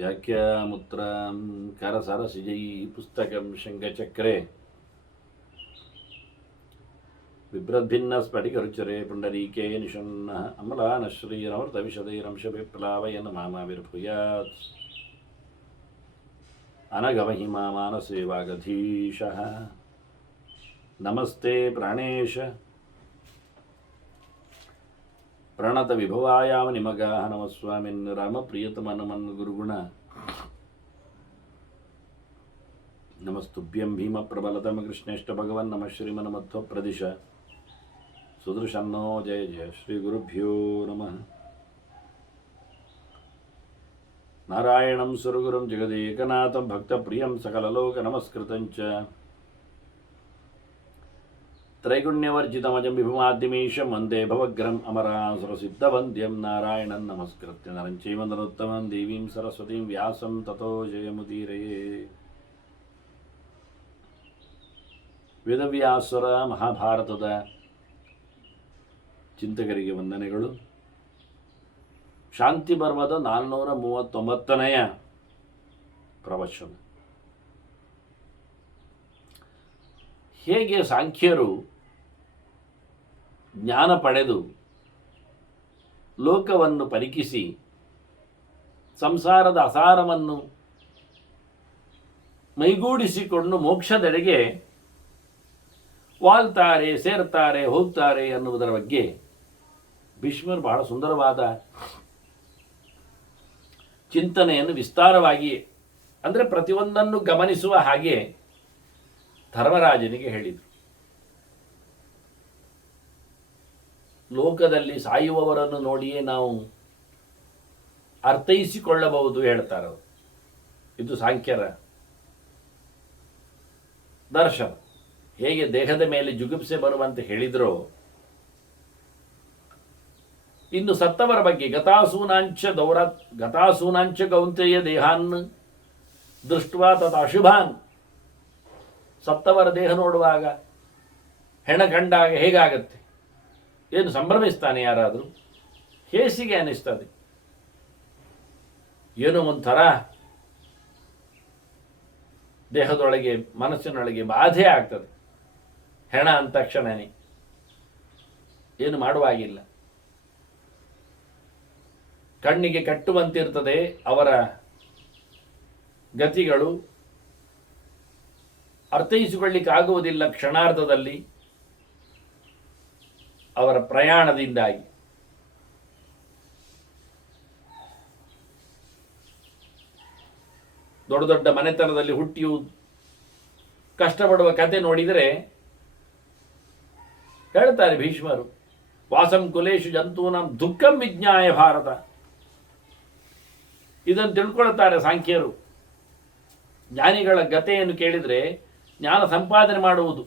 व्याख्यामुत्रां करसरसिजै पुस्तकं शङ्खचक्रे बिभ्रद्भिन्नस्फटिकरुचिरे पुण्डरीके निषण्णः अमलानश्रीरमृतविशदैरंशभिप्लावयन् मामाविर्भूयात् अनघमहिमा मानसे वागधीशः। नमस्ते प्राणेश प्रणत विभवायाम निमगाः नमस्वामिन् रामप्रियतमनमन् गुरुगुण नमस्तुभ्यं भीमप्रबलतम कृष्णेष्ट भगवन् नमः श्रीमन्मध्वप्रदिश सुदृशन्नो जय जय श्रीगुरुभ्यो नमः। नारायणं सुरगुरुं जगदेकनाथं भक्तप्रियं सकललोकनमस्कृतं च त्रैगुण्यवर्जितमजं विभुमाद्यमीशं वन्दे भवग्रहम् अमरासुरसिद्धवन्द्यं नारायणं नमस्कृत्य नरं चैव नरोत्तमं देवीं सरस्वतीं व्यासं ततो जयमुदीरये। ವೇದವ್ಯಾಸರ ಮಹಾಭಾರತದ ಚಿಂತಕರಿಗೆ ವಂದನೆಗಳು. ಶಾಂತಿ ಪರ್ವದ 439ನೆಯ ಪ್ರವಚನ. ಹೇಗೆ ಸಾಂಖ್ಯರು ಜ್ಞಾನ ಪಡೆದು ಲೋಕವನ್ನು ಪರಿಕಿಸಿ ಸಂಸಾರದ ಅಸಾರವನ್ನು ಮೈಗೂಡಿಸಿಕೊಂಡು ಮೋಕ್ಷದೆಡೆಗೆ ವಾಲ್ತಾರೆ, ಸೇರ್ತಾರೆ, ಹೋಗ್ತಾರೆ ಅನ್ನುವುದರ ಬಗ್ಗೆ ಭೀಷ್ಮರು ಬಹಳ ಸುಂದರವಾದ ಚಿಂತನೆಯನ್ನು ವಿಸ್ತಾರವಾಗಿ, ಅಂದರೆ ಪ್ರತಿಯೊಂದನ್ನು ಗಮನಿಸುವ ಹಾಗೆ ಧರ್ಮರಾಜನಿಗೆ ಹೇಳಿದರು. ಲೋಕದಲ್ಲಿ ಸಾಯುವವರನ್ನು ನೋಡಿಯೇ ನಾವು ಅರ್ಥೈಸಿಕೊಳ್ಳಬಹುದು ಹೇಳ್ತಾರೆ. ಇದು ಸಾಂಖ್ಯರ ದರ್ಶನ. ಹೇಗೆ ದೇಹದ ಮೇಲೆ ಜುಗುಪ್ಸೆ ಬರುವಂತೆ ಹೇಳಿದ್ರೋ, ಇನ್ನು ಸತ್ತವರ ಬಗ್ಗೆ ಗತಾಸೂನಾಂಚ ಕೌಂತೆಯ ದೇಹಾನ್ ದೃಷ್ಟ್ವಾ ತತ್ ಅಶುಭಾನ್. ಸತ್ತವರ ದೇಹ ನೋಡುವಾಗ, ಹೆಣ ಕಂಡಾಗ ಹೇಗಾಗತ್ತೆ? ಏನು ಸಂಭ್ರಮಿಸ್ತಾನೆ ಯಾರಾದರೂ? ಹೇಸಿಗೆ ಅನ್ನಿಸ್ತದೆ. ಏನೋ ಒಂಥರ ದೇಹದೊಳಗೆ, ಮನಸ್ಸಿನೊಳಗೆ ಬಾಧೆ ಆಗ್ತದೆ. ಹೆಣ ಅಂದ ತಕ್ಷಣನೇ ಏನು ಮಾಡುವಾಗಿಲ್ಲ. ಕಣ್ಣಿಗೆ ಕಟ್ಟುವಂತಿರ್ತದೆ ಅವರ ಗತಿಗಳು, ಅರ್ಥೈಸಿಕೊಳ್ಳಿಕ್ಕಾಗುವುದಿಲ್ಲ ಕ್ಷಣಾರ್ಧದಲ್ಲಿ ಅವರ ಪ್ರಯಾಣದಿಂದಾಗಿ. ದೊಡ್ಡ ದೊಡ್ಡ ಮನೆತನದಲ್ಲಿ ಹುಟ್ಟಿಯೂ ಕಷ್ಟಪಡುವ ಕತೆ ನೋಡಿದರೆ ಹೇಳ್ತಾರೆ ಭೀಷ್ಮರು, ವಾಸಂ ಕುಲೇಶು ಜಂತೂನಾಂ ದುಃಖಂ ವಿಜ್ಞಾಯ ಭಾರತ. ಇದನ್ನು ತಿಳ್ಕೊಳ್ತಾರೆ ಸಾಂಖ್ಯರು. ಜ್ಞಾನಿಗಳ ಗತೆಯನ್ನು ಕೇಳಿದರೆ ಜ್ಞಾನ ಸಂಪಾದನೆ ಮಾಡುವುದು,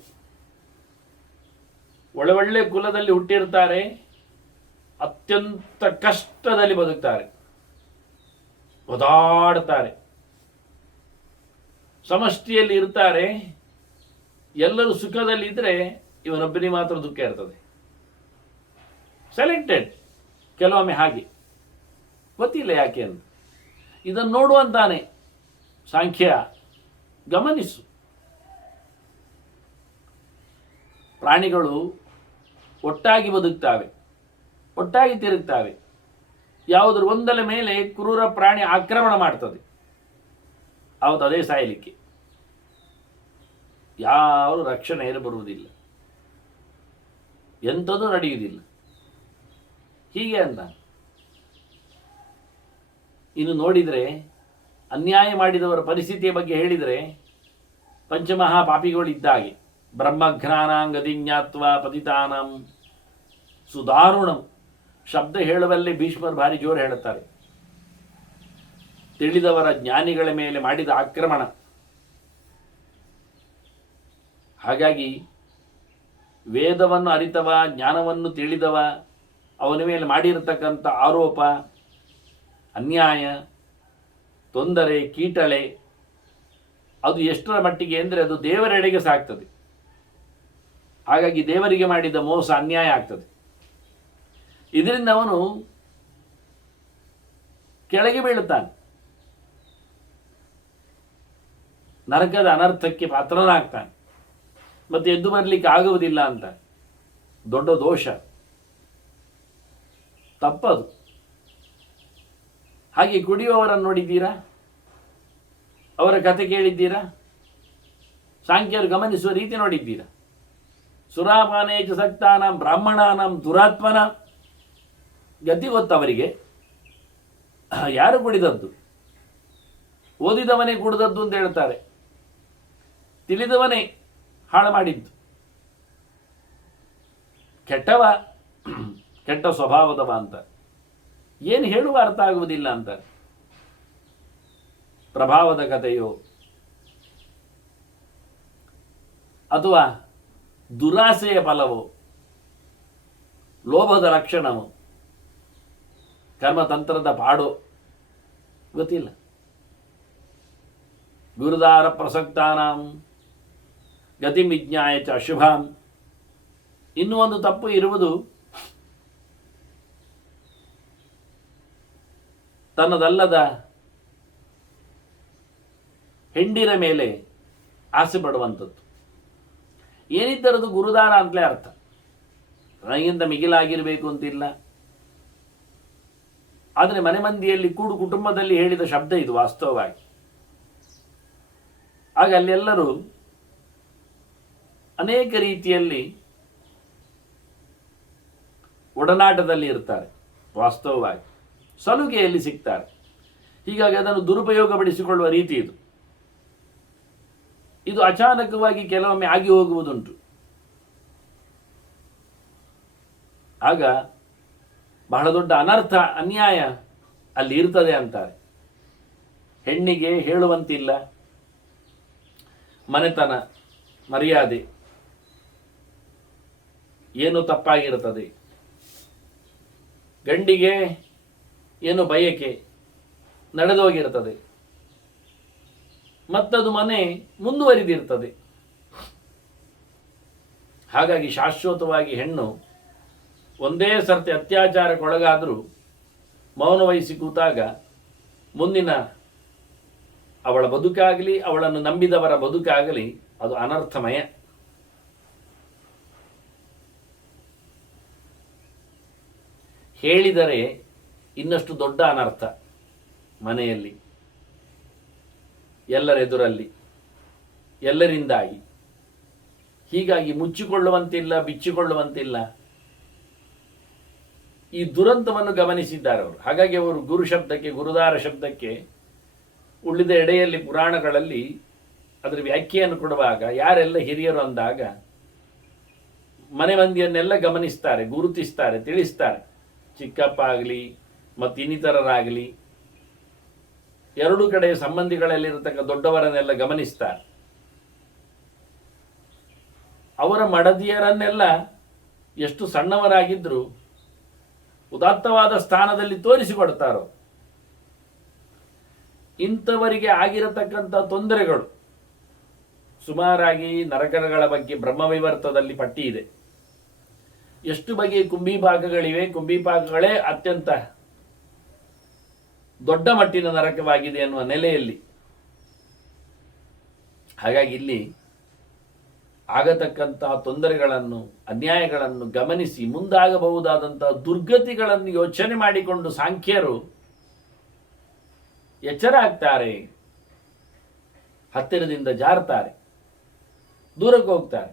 ಒಳ್ಳೆ ಕುಲದಲ್ಲಿ ಹುಟ್ಟಿರ್ತಾರೆ, ಅತ್ಯಂತ ಕಷ್ಟದಲ್ಲಿ ಬದುಕ್ತಾರೆ, ಒದಾಡ್ತಾರೆ, ಸಮಷ್ಟಿಯಲ್ಲಿ ಇರ್ತಾರೆ, ಎಲ್ಲರೂ ಸುಖದಲ್ಲಿ ಇದ್ದರೆ ಇವನೊಬ್ಬನಿಗೆ ಮಾತ್ರ ದುಃಖ ಇರ್ತದೆ. ಸೆಲೆಕ್ಟೆಡ್ ಕೆಲವೊಮ್ಮೆ ಹಾಗೆ, ಗೊತ್ತಿಲ್ಲ ಯಾಕೆ ಅಂತ. ಇದನ್ನು ನೋಡುವಂತಾನೆ ಸಾಂಖ್ಯ. ಗಮನಿಸು, ಪ್ರಾಣಿಗಳು ಒಟ್ಟಾಗಿ ಬದುಕ್ತಾವೆ, ಒಟ್ಟಾಗಿ ತಿರುಗ್ತಾವೆ. ಯಾವುದ್ರ ಒಂದರ ಮೇಲೆ ಕ್ರೂರ ಪ್ರಾಣಿ ಆಕ್ರಮಣ ಮಾಡ್ತದೆ, ಅವತ್ತು ಅದೇ ಸಾಯಲಿಕ್ಕೆ. ಯಾರು ರಕ್ಷಣೆ ಬರುವುದಿಲ್ಲ, ಎಂಥದೂ ನಡೆಯುವುದಿಲ್ಲ. ಹೀಗೆ ಅಂತ ಇನ್ನು ನೋಡಿದರೆ, ಅನ್ಯಾಯ ಮಾಡಿದವರ ಪರಿಸ್ಥಿತಿಯ ಬಗ್ಗೆ ಹೇಳಿದರೆ, ಪಂಚಮಹಾ ಪಾಪಿಗಳಿದ್ದಾಗೆ ಬ್ರಹ್ಮಘ್ನಾನಾಂಗದಿ ಜ್ಞಾತ್ವ ಪತಿತಾನಂ ಸುದಾರುಣಂ. ಶಬ್ದ ಹೇಳುವಲ್ಲೇ ಭೀಷ್ಮರು ಭಾರಿ ಜೋರು ಹೇಳುತ್ತಾರೆ. ತಿಳಿದವರ ಜ್ಞಾನಿಗಳ ಮೇಲೆ ಮಾಡಿದ ಆಕ್ರಮಣ. ಹಾಗಾಗಿ ವೇದವನ್ನು ಅರಿತವ, ಜ್ಞಾನವನ್ನು ತಿಳಿದವ, ಅವನ ಮೇಲೆ ಮಾಡಿರತಕ್ಕಂಥ ಆರೋಪ, ಅನ್ಯಾಯ, ತೊಂದರೆ, ಕೀಟಳೆ, ಅದು ಎಷ್ಟರ ಮಟ್ಟಿಗೆ ಅಂದರೆ ಅದು ದೇವರೆಡೆಗೆ ಸಾಗ್ತದೆ. ಹಾಗಾಗಿ ದೇವರಿಗೆ ಮಾಡಿದ ಮೋಸ, ಅನ್ಯಾಯ ಆಗ್ತದೆ. ಇದರಿಂದ ಅವನು ಕೆಳಗೆ ಬೀಳುತ್ತಾನೆ. ನರಕದ ಅನರ್ಥಕ್ಕೆ ಪಾತ್ರನಾಗ್ತಾನೆ, ಮತ್ತೆ ಎದ್ದು ಬರಲಿಕ್ಕೆ ಆಗುವುದಿಲ್ಲ ಅಂತ. ದೊಡ್ಡ ದೋಷ, ತಪ್ಪದು. ಹಾಗೆ ಕುಡಿಯುವವರನ್ನು ನೋಡಿದ್ದೀರಾ? ಅವರ ಕಥೆ ಕೇಳಿದ್ದೀರಾ? ಸಾಂಖ್ಯರು ಗಮನಿಸುವ ರೀತಿ ನೋಡಿದ್ದೀರಾ? ಸುರಾಪಾನೇಚ ಸಕ್ತಾನಾಂ ಬ್ರಾಹ್ಮಣಾನಾಂ ದುರಾತ್ಮನ ಗತಿ ಗೊತ್ತವರಿಗೆ. ಯಾರು ಕುಡಿದದ್ದು? ಓದಿದವನೇ ಕುಡಿದದ್ದು ಅಂತ ಹೇಳ್ತಾರೆ, ತಿಳಿದವನೇ ಹಾಳು ಮಾಡಿದ್ದು. ಕೆಟ್ಟವ, ಕೆಟ್ಟ ಸ್ವಭಾವದವ ಅಂತ ಏನು ಹೇಳುವ ಅರ್ಥ ಆಗುವುದಿಲ್ಲ ಅಂತಾರೆ. ಪ್ರಭಾವದ ಕಥೆಯೋ ಅಥವಾ ದುರಾಸೆಯ ಫಲವೋ, ಲೋಭದ ಲಕ್ಷಣವೋ, ಕರ್ಮತಂತ್ರದ ಪಾಡೋ ಗೊತ್ತಿಲ್ಲ. ಗುರುದಾರ ಪ್ರಸಕ್ತಾನಾಂ ಗತಿ ವಿಜ್ಞಾಯ ಚ ಅಶುಭಾಂ. ಇನ್ನೂ ಒಂದು ತಪ್ಪು ಇರುವುದು, ತನ್ನದಲ್ಲದ ಹೆಂಡಿರ ಮೇಲೆ ಆಸೆ ಪಡುವಂಥದ್ದು. ಏನಿದ್ದರದು ಗುರುದಾರ ಅಂತಲೇ ಅರ್ಥ. ನನಗಿಂತ ಮಿಗಿಲಾಗಿರಬೇಕು ಅಂತಿಲ್ಲ. ಆದರೆ ಮನೆ ಮಂದಿಯಲ್ಲಿ ಕೂಡು ಕುಟುಂಬದಲ್ಲಿ ಹೇಳಿದ ಶಬ್ದ ಇದು ವಾಸ್ತವವಾಗಿ. ಆಗ ಅಲ್ಲೆಲ್ಲರೂ ಅನೇಕ ರೀತಿಯಲ್ಲಿ ಒಡನಾಟದಲ್ಲಿ ಇರ್ತಾರೆ, ವಾಸ್ತವವಾಗಿ ಸಲುಗೆಯಲ್ಲಿ ಸಿಗ್ತಾರೆ. ಹೀಗಾಗಿ ಅದನ್ನು ದುರುಪಯೋಗಪಡಿಸಿಕೊಳ್ಳುವ ರೀತಿ ಇದು. ಇದು ಅಚಾನಕವಾಗಿ ಕೆಲವೊಮ್ಮೆ ಆಗಿ ಹೋಗುವುದುಂಟು. ಆಗ ಬಹಳ ದೊಡ್ಡ ಅನರ್ಥ, ಅನ್ಯಾಯ ಅಲ್ಲಿ ಇರ್ತದೆ ಅಂತಾರೆ. ಹೆಣ್ಣಿಗೆ ಹೇಳುವಂತಿಲ್ಲ, ಮನೆತನ ಮರ್ಯಾದೆ ಏನು ತಪ್ಪಾಗಿರುತ್ತದೆ. ಗಂಡಿಗೆ ಏನು ಬಯಕೆ ನಡೆದೋಗಿರ್ತದೆ, ಮತ್ತದು ಮನೆ ಮುಂದುವರಿದಿರ್ತದೆ. ಹಾಗಾಗಿ ಶಾಶ್ವತವಾಗಿ ಹೆಣ್ಣು ಒಂದೇ ಸರ್ತಿ ಅತ್ಯಾಚಾರಕ್ಕೊಳಗಾದರೂ ಮೌನ ವಹಿಸಿ ಕೂತಾಗ ಮುಂದಿನ ಅವಳ ಬದುಕಾಗಲಿ, ಅವಳನ್ನು ನಂಬಿದವರ ಬದುಕಾಗಲಿ ಅದು ಅನರ್ಥಮಯ. ಹೇಳಿದರೆ ಇನ್ನಷ್ಟು ದೊಡ್ಡ ಅನರ್ಥ ಮನೆಯಲ್ಲಿ, ಎಲ್ಲರೆದುರಲ್ಲಿ, ಎಲ್ಲರಿಂದಾಗಿ. ಹೀಗಾಗಿ ಮುಚ್ಚಿಕೊಳ್ಳುವಂತಿಲ್ಲ, ಬಿಚ್ಚಿಕೊಳ್ಳುವಂತಿಲ್ಲ. ಈ ದುರಂತವನ್ನು ಗಮನಿಸಿದ್ದಾರೆ ಅವರು. ಹಾಗಾಗಿ ಅವರು ಗುರು ಶಬ್ದಕ್ಕೆ, ಗುರುದಾರ ಶಬ್ದಕ್ಕೆ ಉಳಿದ ಎಡೆಯಲ್ಲಿ ಪುರಾಣಗಳಲ್ಲಿ ಅದರ ವ್ಯಾಖ್ಯೆಯನ್ನು ಕೊಡುವಾಗ ಯಾರೆಲ್ಲ ಹಿರಿಯರು ಅಂದಾಗ ಮನೆ ಮಂದಿಯನ್ನೆಲ್ಲ ಗಮನಿಸ್ತಾರೆ, ಗುರುತಿಸ್ತಾರೆ, ತಿಳಿಸ್ತಾರೆ. ಚಿಕ್ಕಪ್ಪ ಆಗಲಿ ಮತ್ತು ಇನ್ನಿತರರಾಗಲಿ, ಎರಡೂ ಕಡೆ ಸಂಬಂಧಿಗಳಲ್ಲಿರತಕ್ಕ ದೊಡ್ಡವರನ್ನೆಲ್ಲ ಗಮನಿಸ್ತಾರೆ. ಅವರ ಮಡದಿಯರನ್ನೆಲ್ಲ ಎಷ್ಟು ಸಣ್ಣವರಾಗಿದ್ದರೂ ಉದಾತ್ತವಾದ ಸ್ಥಾನದಲ್ಲಿ ತೋರಿಸಿಕೊಡ್ತಾರೋ. ಇಂಥವರಿಗೆ ಆಗಿರತಕ್ಕಂಥ ತೊಂದರೆಗಳು ಸುಮಾರಾಗಿ ನರಕಗಳ ಬಗ್ಗೆ ಬ್ರಹ್ಮವಿವರ್ತದಲ್ಲಿ ಪಟ್ಟಿ ಇದೆ. ಎಷ್ಟು ಬಗೆಯ ಕುಂಭಿಭಾಗಗಳಿವೆ, ಕುಂಭಿಭಾಗಗಳೇ ಅತ್ಯಂತ ದೊಡ್ಡ ಮಟ್ಟಿನ ನರಕವಾಗಿದೆ ಎನ್ನುವ ನೆಲೆಯಲ್ಲಿ. ಹಾಗಾಗಿ ಇಲ್ಲಿ ಆಗತಕ್ಕಂತಹ ತೊಂದರೆಗಳನ್ನು, ಅನ್ಯಾಯಗಳನ್ನು ಗಮನಿಸಿ ಮುಂದಾಗಬಹುದಾದಂತಹ ದುರ್ಗತಿಗಳನ್ನು ಯೋಚನೆ ಮಾಡಿಕೊಂಡು ಸಾಂಖ್ಯರು ಎಚ್ಚರ ಆಗ್ತಾರೆ, ಹತ್ತಿರದಿಂದ ಜಾರ್ತಾರೆ, ದೂರಕ್ಕೆ ಹೋಗ್ತಾರೆ.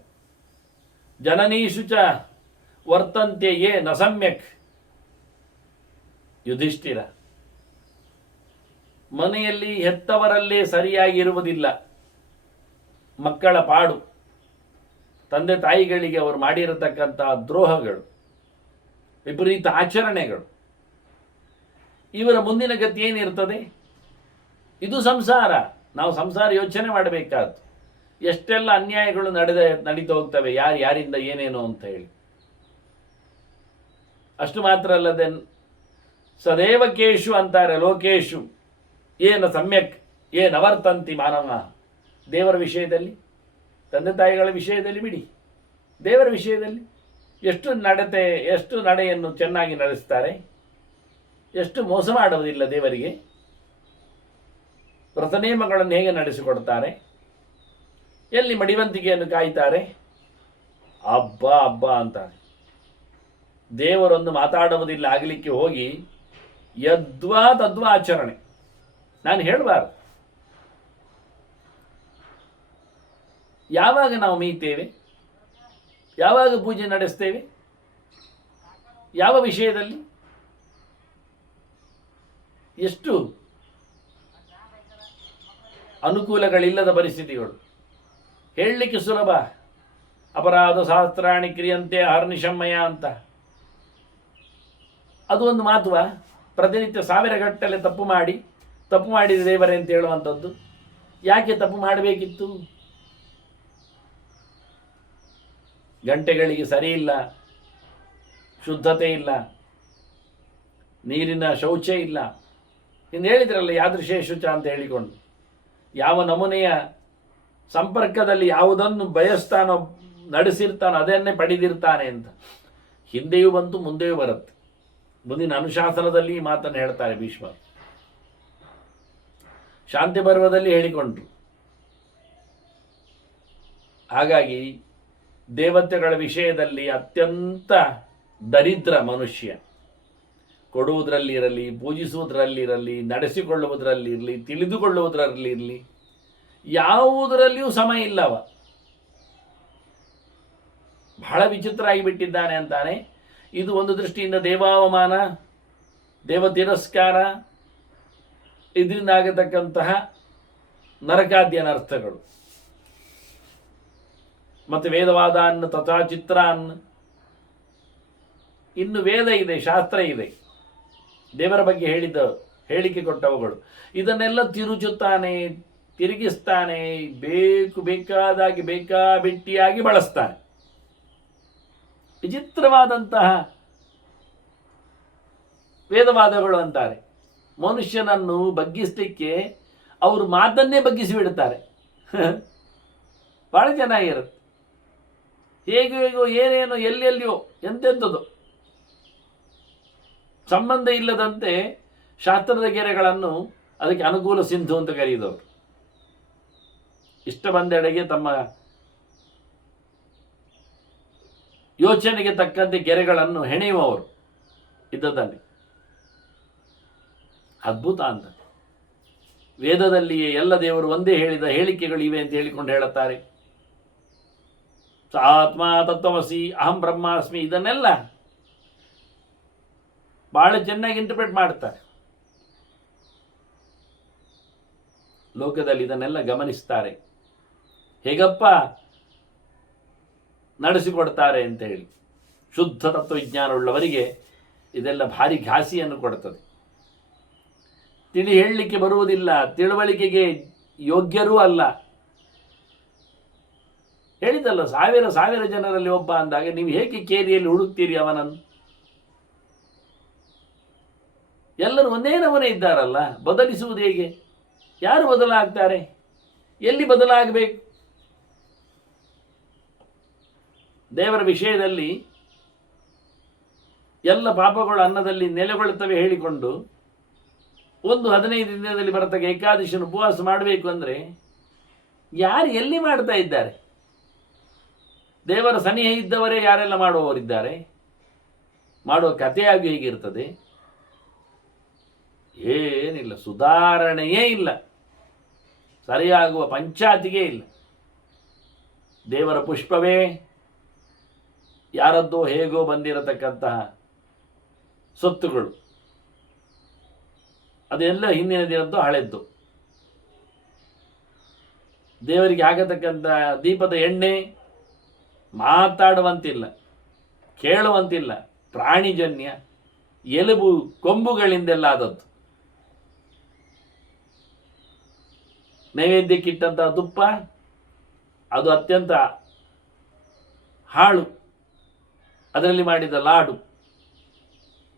ಜನನೀಷು ಚ ವರ್ತಂತೆ ಯೇ ನ ಸಮ್ಯಕ್. ಯುಧಿಷ್ಠಿರ ಮನೆಯಲ್ಲಿ ಹೆತ್ತವರಲ್ಲೇ ಸರಿಯಾಗಿರುವುದಿಲ್ಲ. ಮಕ್ಕಳ ಪಾಡು, ತಂದೆ ತಾಯಿಗಳಿಗೆ ಅವರು ಮಾಡಿರತಕ್ಕಂತಹ ದ್ರೋಹಗಳು, ವಿಪರೀತ ಆಚರಣೆಗಳು, ಇವರ ಮುಂದಿನ ಗತಿ ಏನಿರ್ತದೆ? ಇದು ಸಂಸಾರ. ನಾವು ಸಂಸಾರ ಯೋಚನೆ ಮಾಡಬೇಕಾದ್ದು. ಎಷ್ಟೆಲ್ಲ ಅನ್ಯಾಯಗಳು ನಡೀತಾ ಹೋಗ್ತವೆ, ಯಾರಿಂದ ಏನೇನು ಅಂತ ಹೇಳಿ. ಅಷ್ಟು ಮಾತ್ರ ಅಲ್ಲದೆ ಸದೇವಕೇಶು ಅಂತಾರೆ, ಲೋಕೇಶು ಏನ ಸಮ್ಯಕ್ ಏನ ವರ್ತಂತಿ ಮಾನವ. ದೇವರ ವಿಷಯದಲ್ಲಿ, ತಂದೆ ತಾಯಿಗಳ ವಿಷಯದಲ್ಲಿ ಬಿಡಿ, ದೇವರ ವಿಷಯದಲ್ಲಿ ಎಷ್ಟು ನಡೆಯನ್ನು ಚೆನ್ನಾಗಿ ನಡೆಸ್ತಾರೆ, ಎಷ್ಟು ಮೋಸ ಮಾಡುವುದಿಲ್ಲ ದೇವರಿಗೆ, ವ್ರತ ನಿಯಮಗಳನ್ನು ಹೇಗೆ ನಡೆಸಿಕೊಡ್ತಾರೆ. ಎಲ್ಲಿ ಮಡಿವಂತಿಕೆಯನ್ನು ಕಾಯ್ತಾರೆ? ಹಬ್ಬ ಹಬ್ಬ ಅಂತಾರೆ. ದೇವರೊಂದು ಮಾತಾಡುವುದಿಲ್ಲ ಆಗಲಿಕ್ಕೆ ಹೋಗಿ ಯದ್ವಾ ತದ್ವಾ ಆಚರಣೆ. ನಾನು ಹೇಳಬಾರ್ದು. ಯಾವಾಗ ನಾವು ಮೀತೇವೆ? ಯಾವಾಗ ಪೂಜೆ ನಡೆಸ್ತೇವೆ? ಯಾವ ವಿಷಯದಲ್ಲಿ? ಎಷ್ಟು ಅನುಕೂಲಗಳಿಲ್ಲದ ಪರಿಸ್ಥಿತಿಗಳು. ಹೇಳಲಿಕ್ಕೆ ಸುಲಭ, ಅಪರಾಧ ಸಹಸ್ರಾಣಿ ಕ್ರಿಯಂತೆ ಹರ್ನಿಶಮ್ಮಯ ಅಂತ. ಅದು ಒಂದು ಮಾತುವ? ಪ್ರತಿನಿತ್ಯ 1000 ಗಟ್ಟಲೆ ತಪ್ಪು ಮಾಡಿದ ದೇವರೇ ಅಂತ ಹೇಳುವಂಥದ್ದು. ಯಾಕೆ ತಪ್ಪು ಮಾಡಬೇಕಿತ್ತು? ಗಂಟೆಗಳಿಗೆ ಸರಿ ಇಲ್ಲ, ಶುದ್ಧತೆ ಇಲ್ಲ, ನೀರಿನ ಶೌಚ ಇಲ್ಲ. ಇನ್ನು ಹೇಳಿದ್ರಲ್ಲ ಯಾದೃಶೇ ಶುಚ ಅಂತ ಹೇಳಿಕೊಂಡು. ಯಾವ ನಮೂನೆಯ ಸಂಪರ್ಕದಲ್ಲಿ ಯಾವುದನ್ನು ಬಯಸ್ತಾನೋ ನಡೆಸಿರ್ತಾನೋ ಅದನ್ನೇ ಪಡೆದಿರ್ತಾನೆ ಅಂತ. ಹಿಂದೆಯೂ ಬಂತು, ಮುಂದೆಯೂ ಬರುತ್ತೆ. ಮುಂದಿನ ಅನುಶಾಸನದಲ್ಲಿ ಈ ಮಾತನ್ನು ಹೇಳ್ತಾರೆ ಭೀಷ್ಮರು. ಶಾಂತಿ ಪರ್ವದಲ್ಲಿ ಹೇಳಿಕೊಂಡ್ರು. ಹಾಗಾಗಿ ದೇವತೆಗಳ ವಿಷಯದಲ್ಲಿ ಅತ್ಯಂತ ದರಿದ್ರ ಮನುಷ್ಯ. ಕೊಡುವುದರಲ್ಲಿ ಇರಲಿ, ಪೂಜಿಸುವುದರಲ್ಲಿರಲಿ, ನಡೆಸಿಕೊಳ್ಳುವುದರಲ್ಲಿರಲಿ, ತಿಳಿದುಕೊಳ್ಳುವುದರಲ್ಲಿರಲಿ, ಯಾವುದರಲ್ಲಿಯೂ ಸಮ ಇಲ್ಲವ. ಬಹಳ ವಿಚಿತ್ರ ಆಗಿಬಿಟ್ಟಿದ್ದಾನೆ ಅಂತಾನೆ. ಇದು ಒಂದು ದೃಷ್ಟಿಯಿಂದ ದೇವಾವಮಾನ, ದೇವ ತಿರಸ್ಕಾರ, ಇದರಿಂದ ಆಗತಕ್ಕಂತಹ ನರಕಾದ್ಯ ಅನರ್ಥಗಳು. ಮತ್ತು ವೇದವಾದ ಅನ್ನ ತಥಾ ಚಿತ್ರ ಅನ್ನ. ಇನ್ನು ವೇದ ಇದೆ, ಶಾಸ್ತ್ರ ಇದೆ, ದೇವರ ಬಗ್ಗೆ ಹೇಳಿಕೆ ಕೊಟ್ಟವುಗಳು. ಇದನ್ನೆಲ್ಲ ತಿರುಚುತ್ತಾನೆ, ತಿರುಗಿಸ್ತಾನೆ, ಬೇಕಾದಾಗಿ ಬೇಕಾಬಿಟ್ಟಿಯಾಗಿ ಬಳಸ್ತಾನೆ. ವಿಚಿತ್ರವಾದಂತಹ ವೇದವಾದಗಳು ಅಂತಾರೆ. ಮನುಷ್ಯನನ್ನು ಬಗ್ಗಿಸಲಿಕ್ಕೆ ಅವರು ಮಾತನ್ನೇ ಬಗ್ಗಿಸಿ ಬಿಡುತ್ತಾರೆ. ಬಹಳ ಚೆನ್ನಾಗಿರುತ್ತೆ. ಹೇಗೋ ಏನೇನೋ ಎಲ್ಲೆಲ್ಲಿಯೋ ಎಂತೆಂಥದ್ದು ಸಂಬಂಧ ಇಲ್ಲದಂತೆ ಶಾಸ್ತ್ರದ ಗೆರೆಗಳನ್ನು ಅದಕ್ಕೆ ಅನುಕೂಲ ಸಿಂಧು ಅಂತ ಕರೆಯುವುದವರು. ಇಷ್ಟ ಬಂದೆಡೆಗೆ ತಮ್ಮ ಯೋಚನೆಗೆ ತಕ್ಕಂತೆ ಗೆರೆಗಳನ್ನು ಹೆಣೆಯುವವರು ಇದ್ದದಲ್ಲಿ. ಅದ್ಭುತ ಅಂತ. ವೇದದಲ್ಲಿಯೇ ಎಲ್ಲ ದೇವರು ಒಂದೇ ಹೇಳಿದ ಹೇಳಿಕೆಗಳು ಇವೆ ಅಂತ ಹೇಳಿಕೊಂಡು ಹೇಳುತ್ತಾರೆ. ಆತ್ಮ ತತ್ವಮಸಿ, ಅಹಂ ಬ್ರಹ್ಮಾಸ್ಮಿ, ಇದನ್ನೆಲ್ಲ ಬಹಳ ಚೆನ್ನಾಗಿ ಇಂಟರ್ಪ್ರೆಟ್ ಮಾಡ್ತಾರೆ. ಲೋಕದಲ್ಲಿ ಇದನ್ನೆಲ್ಲ ಗಮನಿಸ್ತಾರೆ. ಹೇಗಪ್ಪ ನಡೆಸಿಕೊಡ್ತಾರೆ ಅಂತ ಹೇಳಿ. ಶುದ್ಧ ತತ್ವವಿಜ್ಞಾನವುಳ್ಳವರಿಗೆ ಇದೆಲ್ಲ ಭಾರಿ ಘಾಸಿಯನ್ನು ಕೊಡ್ತದೆ. ಹೇಳಲಿಕ್ಕೆ ಬರುವುದಿಲ್ಲ, ತಿಳುವಳಿಕೆಗೆ ಯೋಗ್ಯರೂ ಅಲ್ಲ. ಹೇಳಿದಲ್ಲ, ಸಾವಿರ ಜನರಲ್ಲಿ ಒಬ್ಬ ಅಂದಾಗ ನೀವು ಹೇಗೆ ಕೇರಿಯಲ್ಲಿ ಹುಡುಕ್ತೀರಿ ಅವನನ್ನು? ಎಲ್ಲರೂ ಒಂದೇ ನಮೂನೆ ಇದ್ದಾರಲ್ಲ, ಬದಲಿಸುವುದು ಹೇಗೆ? ಯಾರು ಬದಲಾಗ್ತಾರೆ? ಎಲ್ಲಿ ಬದಲಾಗಬೇಕು? ದೇವರ ವಿಷಯದಲ್ಲಿ ಎಲ್ಲ ಪಾಪಗಳು ಅನ್ನದಲ್ಲಿ ನೆಲೆಗೊಳ್ಳುತ್ತವೆ ಹೇಳಿಕೊಂಡು 15 ದಿನದಲ್ಲಿ ಬರತಕ್ಕ ಏಕಾದಶಿಯನ್ನು ಉಪವಾಸ ಮಾಡಬೇಕು ಅಂದರೆ ಯಾರು ಎಲ್ಲಿ ಮಾಡ್ತಾ ಇದ್ದಾರೆ? ದೇವರ ಸನಿಹ ಇದ್ದವರೇ ಯಾರೆಲ್ಲ ಮಾಡುವವರಿದ್ದಾರೆ? ಮಾಡುವ ಕಥೆಯಾಗಿ ಹೇಗಿರ್ತದೆ? ಏನಿಲ್ಲ, ಸುಧಾರಣೆಯೇ ಇಲ್ಲ, ಸರಿಯಾಗುವ ಪಂಚಾತಿಗೆ ಇಲ್ಲ. ದೇವರ ಪುಷ್ಪವೇ ಯಾರದ್ದೋ ಹೇಗೋ ಬಂದಿರತಕ್ಕಂತಹ ಸೊತ್ತುಗಳು, ಅದೆಲ್ಲ ಹಿಂದಿನ ದಿನದ್ದು ಹಳೆದ್ದು. ದೇವರಿಗೆ ಆಗತಕ್ಕಂಥ ದೀಪದ ಎಣ್ಣೆ ಮಾತಾಡುವಂತಿಲ್ಲ, ಕೇಳುವಂತಿಲ್ಲ, ಪ್ರಾಣಿಜನ್ಯ, ಎಲುಬು ಕೊಂಬುಗಳಿಂದೆಲ್ಲ ಆದದ್ದು. ನೈವೇದ್ಯಕ್ಕಿಟ್ಟಂತಹ ತುಪ್ಪ ಅದು ಅತ್ಯಂತ ಹಾಳು, ಅದರಲ್ಲಿ ಮಾಡಿದ ಲಾಡು,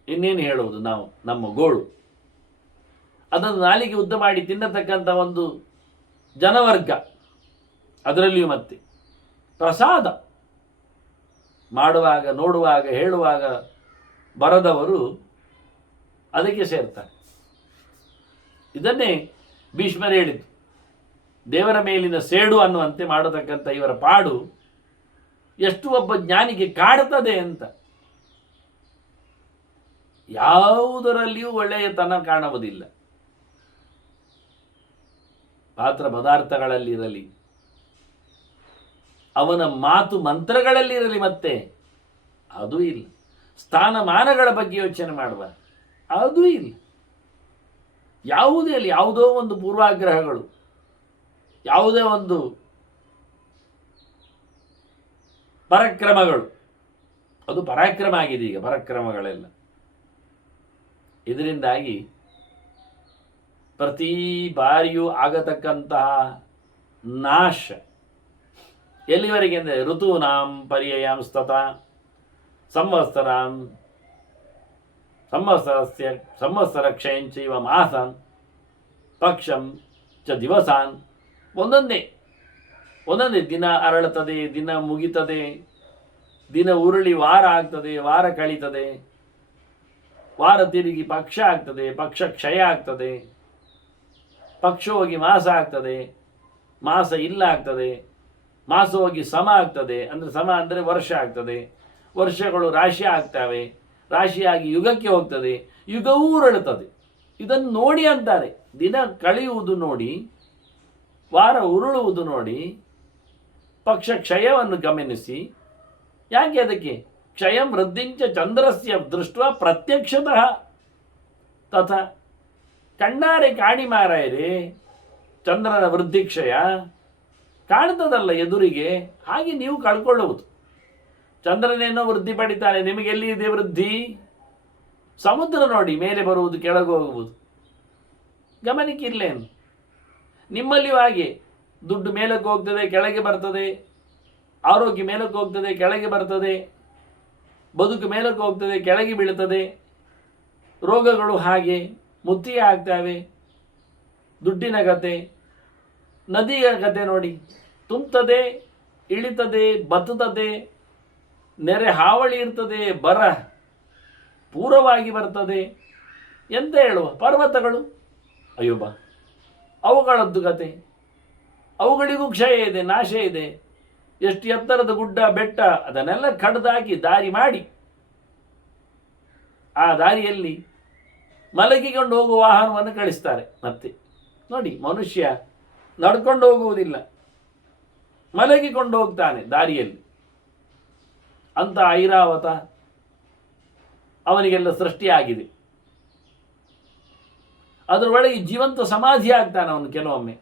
ಇನ್ನೇನು ಹೇಳುವುದು ನಾವು, ನಮ್ಮ ಗೋಳು. ಅದನ್ನು ನಾಲಿಗೆ ಉದ್ದ ಮಾಡಿ ತಿನ್ನತಕ್ಕಂಥ ಒಂದು ಜನವರ್ಗ, ಅದರಲ್ಲಿಯೂ ಮತ್ತೆ ಪ್ರಸಾದ ಮಾಡುವಾಗ, ನೋಡುವಾಗ, ಹೇಳುವಾಗ ಬರದವರು ಅದಕ್ಕೆ ಸೇರ್ತಾರೆ. ಇದನ್ನೇ ಭೀಷ್ಮರು ಹೇಳಿದ್ದು. ದೇವರ ಮೇಲಿನ ಸೇಡು ಅನ್ನುವಂತೆ ಮಾಡತಕ್ಕಂಥ ಇವರ ಪಾಡು ಎಷ್ಟು ಒಬ್ಬ ಜ್ಞಾನಿಗೆ ಕಾಡುತ್ತದೆ ಅಂತ. ಯಾವುದರಲ್ಲಿಯೂ ಒಳ್ಳೆಯತನ ಕಾಣುವುದಿಲ್ಲ. ಪಾತ್ರ ಪದಾರ್ಥಗಳಲ್ಲಿರಲಿ, ಅವನ ಮಾತು ಮಂತ್ರಗಳಲ್ಲಿರಲಿ, ಮತ್ತೆ ಅದೂ ಇಲ್ಲ. ಸ್ಥಾನಮಾನಗಳ ಬಗ್ಗೆ ಯೋಚನೆ ಮಾಡುವ, ಅದೂ ಇಲ್ಲ. ಯಾವುದೇ ಅಲ್ಲಿ ಯಾವುದೋ ಒಂದು ಪೂರ್ವಾಗ್ರಹಗಳು, ಯಾವುದೇ ಒಂದು ಪರಾಕ್ರಮಗಳು, ಅದು ಪರಾಕ್ರಮ ಆಗಿದೆ ಈಗ ಪರಾಕ್ರಮಗಳೆಲ್ಲ. ಇದರಿಂದಾಗಿ ಪ್ರತಿ ಬಾರಿಯೂ ಆಗತಕ್ಕಂತಹ ನಾಶ ಎಲ್ಲಿವರೆಗೆ ಅಂದರೆ ಋತೂನಾಂ ಪರ್ಯಯಾಂ ಸ್ತತ ಸಂವತ್ಸರಾಂ ಸಂವತ್ಸರ ಕ್ಷಯಂಚೈವ ಮಾಸಾನ್ ಪಕ್ಷಂ ಚ ದಿವಸಾನ್. ಒಂದೊಂದೇ ದಿನ ಅರಳುತ್ತದೆ, ದಿನ ಮುಗಿತದೆ, ದಿನ ಉರುಳಿ ವಾರ ಆಗ್ತದೆ, ವಾರ ಕಳೀತದೆ, ವಾರ ತಿರುಗಿ ಪಕ್ಷ ಆಗ್ತದೆ, ಪಕ್ಷ ಕ್ಷಯ ಆಗ್ತದೆ, ಪಕ್ಷ ಹೋಗಿ ಮಾಸ ಆಗ್ತದೆ, ಮಾಸ ಇಲ್ಲ ಆಗ್ತದೆ, ಮಾಸ ಹೋಗಿ ಸಮ ಆಗ್ತದೆ, ಅಂದರೆ ಸಮ ಅಂದರೆ ವರ್ಷ ಆಗ್ತದೆ, ವರ್ಷಗಳು ರಾಶಿ ಆಗ್ತವೆ, ರಾಶಿಯಾಗಿ ಯುಗಕ್ಕೆ ಹೋಗ್ತದೆ, ಯುಗವೂ ಉರುಳುತ್ತದೆ. ಇದನ್ನು ನೋಡಿ ಅಂತಾರೆ. ದಿನ ಕಳೆಯುವುದು ನೋಡಿ, ವಾರ ಉರುಳುವುದು ನೋಡಿ, ಪಕ್ಷ ಕ್ಷಯವನ್ನು ಗಮನಿಸಿ. ಯಾಕೆ ಅದಕ್ಕೆ ಕ್ಷಯಂ ವೃದ್ಧಿಂಚ ಚಂದ್ರಸ್ಯ ದೃಷ್ಟ ಪ್ರತ್ಯಕ್ಷತಃ ತಥಾ. ಕಣ್ಣಾರೆ ಕಾಣಿ ಮಾರಾಯರೆ ಚಂದ್ರನ ವೃದ್ಧಿ ಕ್ಷಯ ಕಾಣ್ತದಲ್ಲ ಎದುರಿಗೆ, ಹಾಗೆ ನೀವು ಕಳ್ಕೊಳ್ಳುವುದು. ಚಂದ್ರನೇನೋ ವೃದ್ಧಿ ಪಡಿತಾನೆ, ನಿಮಗೆಲ್ಲಿ ಇದೆ ವೃದ್ಧಿ? ಸಮುದ್ರ ನೋಡಿ, ಮೇಲೆ ಬರುವುದು, ಕೆಳಗೆ ಹೋಗುವುದು, ಗಮನಕ್ಕಿರ್ಲೇನು? ನಿಮ್ಮಲ್ಲಿಯೂ ಹಾಗೆ ದುಡ್ಡು ಮೇಲಕ್ಕೆ ಹೋಗ್ತದೆ, ಕೆಳಗೆ ಬರ್ತದೆ, ಆರೋಗ್ಯ ಮೇಲಕ್ಕೆ ಹೋಗ್ತದೆ, ಕೆಳಗೆ ಬರ್ತದೆ, ಬದುಕು ಮೇಲಕ್ಕೆ ಹೋಗ್ತದೆ, ಕೆಳಗೆ ಬೀಳ್ತದೆ, ರೋಗಗಳು ಹಾಗೆ ಮುತ್ತಿಗೆ ಆಗ್ತವೆ. ದುಡ್ಡಿನ ಕತೆ, ನದಿಯ ಕತೆ ನೋಡಿ, ತುಂಬುತ್ತದೆ, ಇಳಿತದೆ, ಬತ್ತುತ್ತದೆ, ನೆರೆ ಹಾವಳಿ ಇರ್ತದೆ, ಬರ ಪೂರ್ವವಾಗಿ ಬರ್ತದೆ. ಎಂತ ಹೇಳುವ? ಪರ್ವತಗಳು ಅಯ್ಯೋಬ, ಅವುಗಳದ್ದು ಕತೆ, ಅವುಗಳಿಗೂ ಕ್ಷಯ ಇದೆ, ನಾಶ ಇದೆ. ಎಷ್ಟು ಎತ್ತರದ ಗುಡ್ಡ ಬೆಟ್ಟ ಅದನ್ನೆಲ್ಲ ಕಡ್ದಾಕಿ ದಾರಿ ಮಾಡಿ, ಆ ದಾರಿಯಲ್ಲಿ ಮಲಗಿಕೊಂಡು ಹೋಗುವ ವಾಹನವನ್ನು ಕಳಿಸ್ತಾರೆ. ಮತ್ತೆ ನೋಡಿ, ಮನುಷ್ಯ ನಡ್ಕೊಂಡು ಹೋಗುವುದಿಲ್ಲ, ಮಲಗಿಕೊಂಡು ಹೋಗ್ತಾನೆ ದಾರಿಯಲ್ಲಿ. ಅಂತ ಐರಾವತ ಅವನಿಗೆಲ್ಲ ಸೃಷ್ಟಿಯಾಗಿದೆ. ಅದರೊಳಗೆ ಜೀವಂತ ಸಮಾಧಿ ಆಗ್ತಾನೆ ಅವನು. ಕೆಲವೊಮ್ಮೆ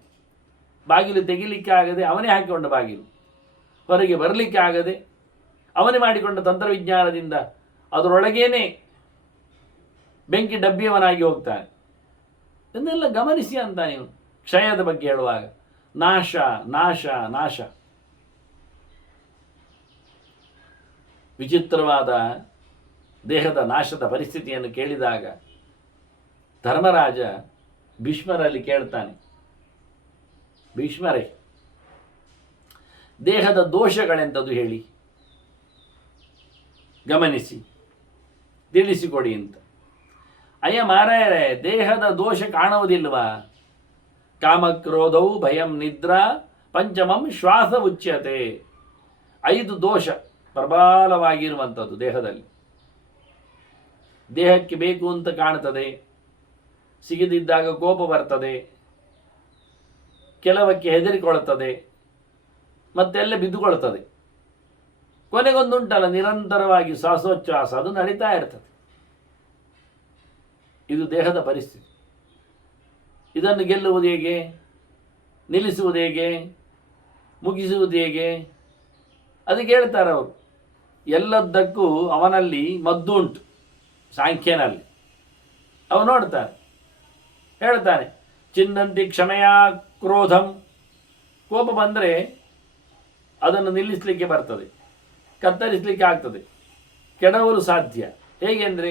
ಬಾಗಿಲು ತೆಗಿಲಿಕ್ಕೆ ಆಗದೆ ಅವನೇ ಹಾಕಿಕೊಂಡ ಬಾಗಿಲು, ಹೊರಗೆ ಬರಲಿಕ್ಕೆ ಆಗದೆ ಅವನೇ ಮಾಡಿಕೊಂಡ ತಂತ್ರವಿಜ್ಞಾನದಿಂದ ಅದರೊಳಗೇನೆ ಬೆಂಕಿ ಡಬ್ಬಿಯವನಾಗಿ ಹೋಗ್ತಾನೆ. ಇದನ್ನೆಲ್ಲ ಗಮನಿಸಿ ಅಂತ ನೀವು ಕ್ಷಯದ ಬಗ್ಗೆ ಹೇಳುವಾಗ. ನಾಶ ನಾಶ ನಾಶ. ವಿಚಿತ್ರವಾದ ದೇಹದ ನಾಶದ ಪರಿಸ್ಥಿತಿಯನ್ನು ಕೇಳಿದಾಗ ಧರ್ಮರಾಜ ಭೀಷ್ಮರಲ್ಲಿ ಕೇಳ್ತಾನೆ, ಭೀಷ್ಮರೇ, ದೇಹದ ದೋಷಗಳೆಂಥದ್ದು ಹೇಳಿ, ಗಮನಿಸಿ, ತಿಳಿಸಿಕೊಡಿ ಅಂತ. ಅಯ್ಯ ಮಾರಾಯರೇ, ದೇಹದ ದೋಷ ಕಾಣುವುದಿಲ್ವಾ? ಕಾಮಕ್ರೋಧವು ಭಯಂ ನಿದ್ರಾ ಪಂಚಮಂ ಶ್ವಾಸ ಉಚ್ಯತೆ. 5 ದೋಷ ಪ್ರಬಲವಾಗಿರುವಂಥದ್ದು ದೇಹದಲ್ಲಿ. ದೇಹಕ್ಕೆ ಬೇಕು ಅಂತ ಕಾಣುತ್ತದೆ, ಸಿಗದಿದ್ದಾಗ ಕೋಪ ಬರ್ತದೆ, ಕೆಲವಕ್ಕೆ ಹೆದರಿಕೊಳ್ಳುತ್ತದೆ, ಮತ್ತೆಲ್ಲ ಬಿದ್ದುಕೊಳ್ತದೆ. ಕೊನೆಗೊಂದುಂಟಲ್ಲ, ನಿರಂತರವಾಗಿ ಶ್ವಾಸೋಚ್ಛ್ವಾಸ ಅದು ನಡೀತಾ ಇರ್ತದೆ. ಇದು ದೇಹದ ಪರಿಸ್ಥಿತಿ. ಇದನ್ನು ಗೆಲ್ಲುವುದು ಹೇಗೆ? ನಿಲ್ಲಿಸುವುದು ಹೇಗೆ? ಮುಗಿಸುವುದು ಹೇಗೆ? ಅದಕ್ಕೆ ಹೇಳ್ತಾರೆ ಅವರು, ಎಲ್ಲದಕ್ಕೂ ಅವನಲ್ಲಿ ಮದ್ದು ಉಂಟು. ಸಾಂಖ್ಯನಲ್ಲಿ ಅವನು ನೋಡ್ತಾನೆ, ಹೇಳ್ತಾನೆ, ಚಿನ್ನಂತಿ ಕ್ಷಮೆಯ ಕ್ರೋಧಂ. ಕೋಪ ಬಂದರೆ ಅದನ್ನು ನಿಲ್ಲಿಸಲಿಕ್ಕೆ ಬರ್ತದೆ, ಕತ್ತರಿಸಲಿಕ್ಕೆ ಆಗ್ತದೆ, ಕೆಡವಲು ಸಾಧ್ಯ. ಹೇಗೆ ಅಂದರೆ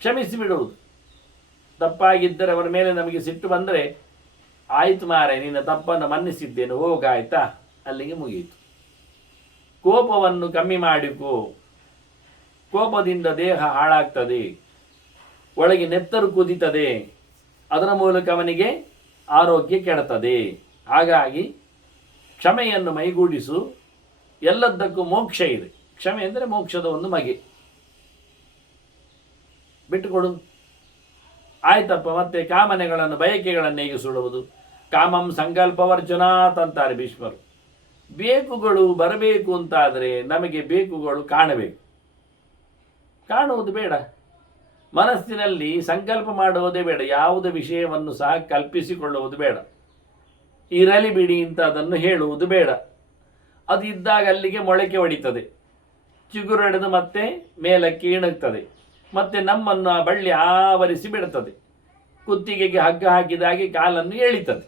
ಕ್ಷಮಿಸಿ ಬಿಡುವುದು. ತಪ್ಪಾಗಿದ್ದರೆ ಅವರ ಮೇಲೆ ನಮಗೆ ಸಿಟ್ಟು ಬಂದರೆ, ಆಯಿತು ಮಾರೆ, ನಿನ್ನ ತಪ್ಪನ್ನು ಮನ್ನಿಸಿದ್ದೇನೆ, ಹೋಗಾಯ್ತಾ, ಅಲ್ಲಿಗೆ ಮುಗಿಯಿತು. ಕೋಪವನ್ನು ಕಮ್ಮಿ ಮಾಡಿಕೋ. ಕೋಪದಿಂದ ದೇಹ ಹಾಳಾಗ್ತದೆ, ಒಳಗೆ ನೆತ್ತರು ಕುದಿತದೆ, ಅದರ ಮೂಲಕ ಅವನಿಗೆ ಆರೋಗ್ಯ ಕೆಡುತ್ತದೆ. ಹಾಗಾಗಿ ಕ್ಷಮೆಯನ್ನು ಮೈಗೂಡಿಸು, ಎಲ್ಲದಕ್ಕೂ ಮೋಕ್ಷ ಇದೆ. ಕ್ಷಮೆ ಅಂದರೆ ಮೋಕ್ಷದ ಒಂದು ಮಗೆ. ಬಿಟ್ಟುಕೊಡು. ಆಯ್ತಪ್ಪ, ಮತ್ತೆ ಕಾಮನೆಗಳನ್ನು ಬಯಕೆಗಳನ್ನು ಹೇಗೆ ಸುಡುವುದು? ಕಾಮಂ ಸಂಕಲ್ಪವರ್ಜುನಾತ್ ಅಂತಾರೆ ಭೀಷ್ಮರು. ಬೇಕುಗಳು ಬರಬೇಕು ಅಂತಾದರೆ ನಮಗೆ ಬೇಕುಗಳು ಕಾಣಬೇಕು. ಕಾಣುವುದು ಬೇಡ, ಮನಸ್ಸಿನಲ್ಲಿ ಸಂಕಲ್ಪ ಮಾಡುವುದೇ ಬೇಡ, ಯಾವುದೇ ವಿಷಯವನ್ನು ಸಹ ಕಲ್ಪಿಸಿಕೊಳ್ಳುವುದು ಬೇಡ. ಇರಲಿ ಬಿಡಿ ಅಂತ ಅದನ್ನು ಹೇಳುವುದು ಬೇಡ. ಅದು ಇದ್ದಾಗ ಅಲ್ಲಿಗೆ ಮೊಳಕೆ ಹೊಡಿತದೆ, ಚಿಗುರೊಡೆದು ಮತ್ತೆ ಮೇಲಕ್ಕೆ ಇಣುತ್ತದೆ, ಮತ್ತೆ ನಮ್ಮನ್ನು ಆ ಬಳ್ಳಿ ಆವರಿಸಿ ಬಿಡುತ್ತದೆ. ಕುತ್ತಿಗೆಗೆ ಹಗ್ಗ ಹಾಕಿದಾಗೆ ಕಾಲನ್ನು ಎಳಿತದೆ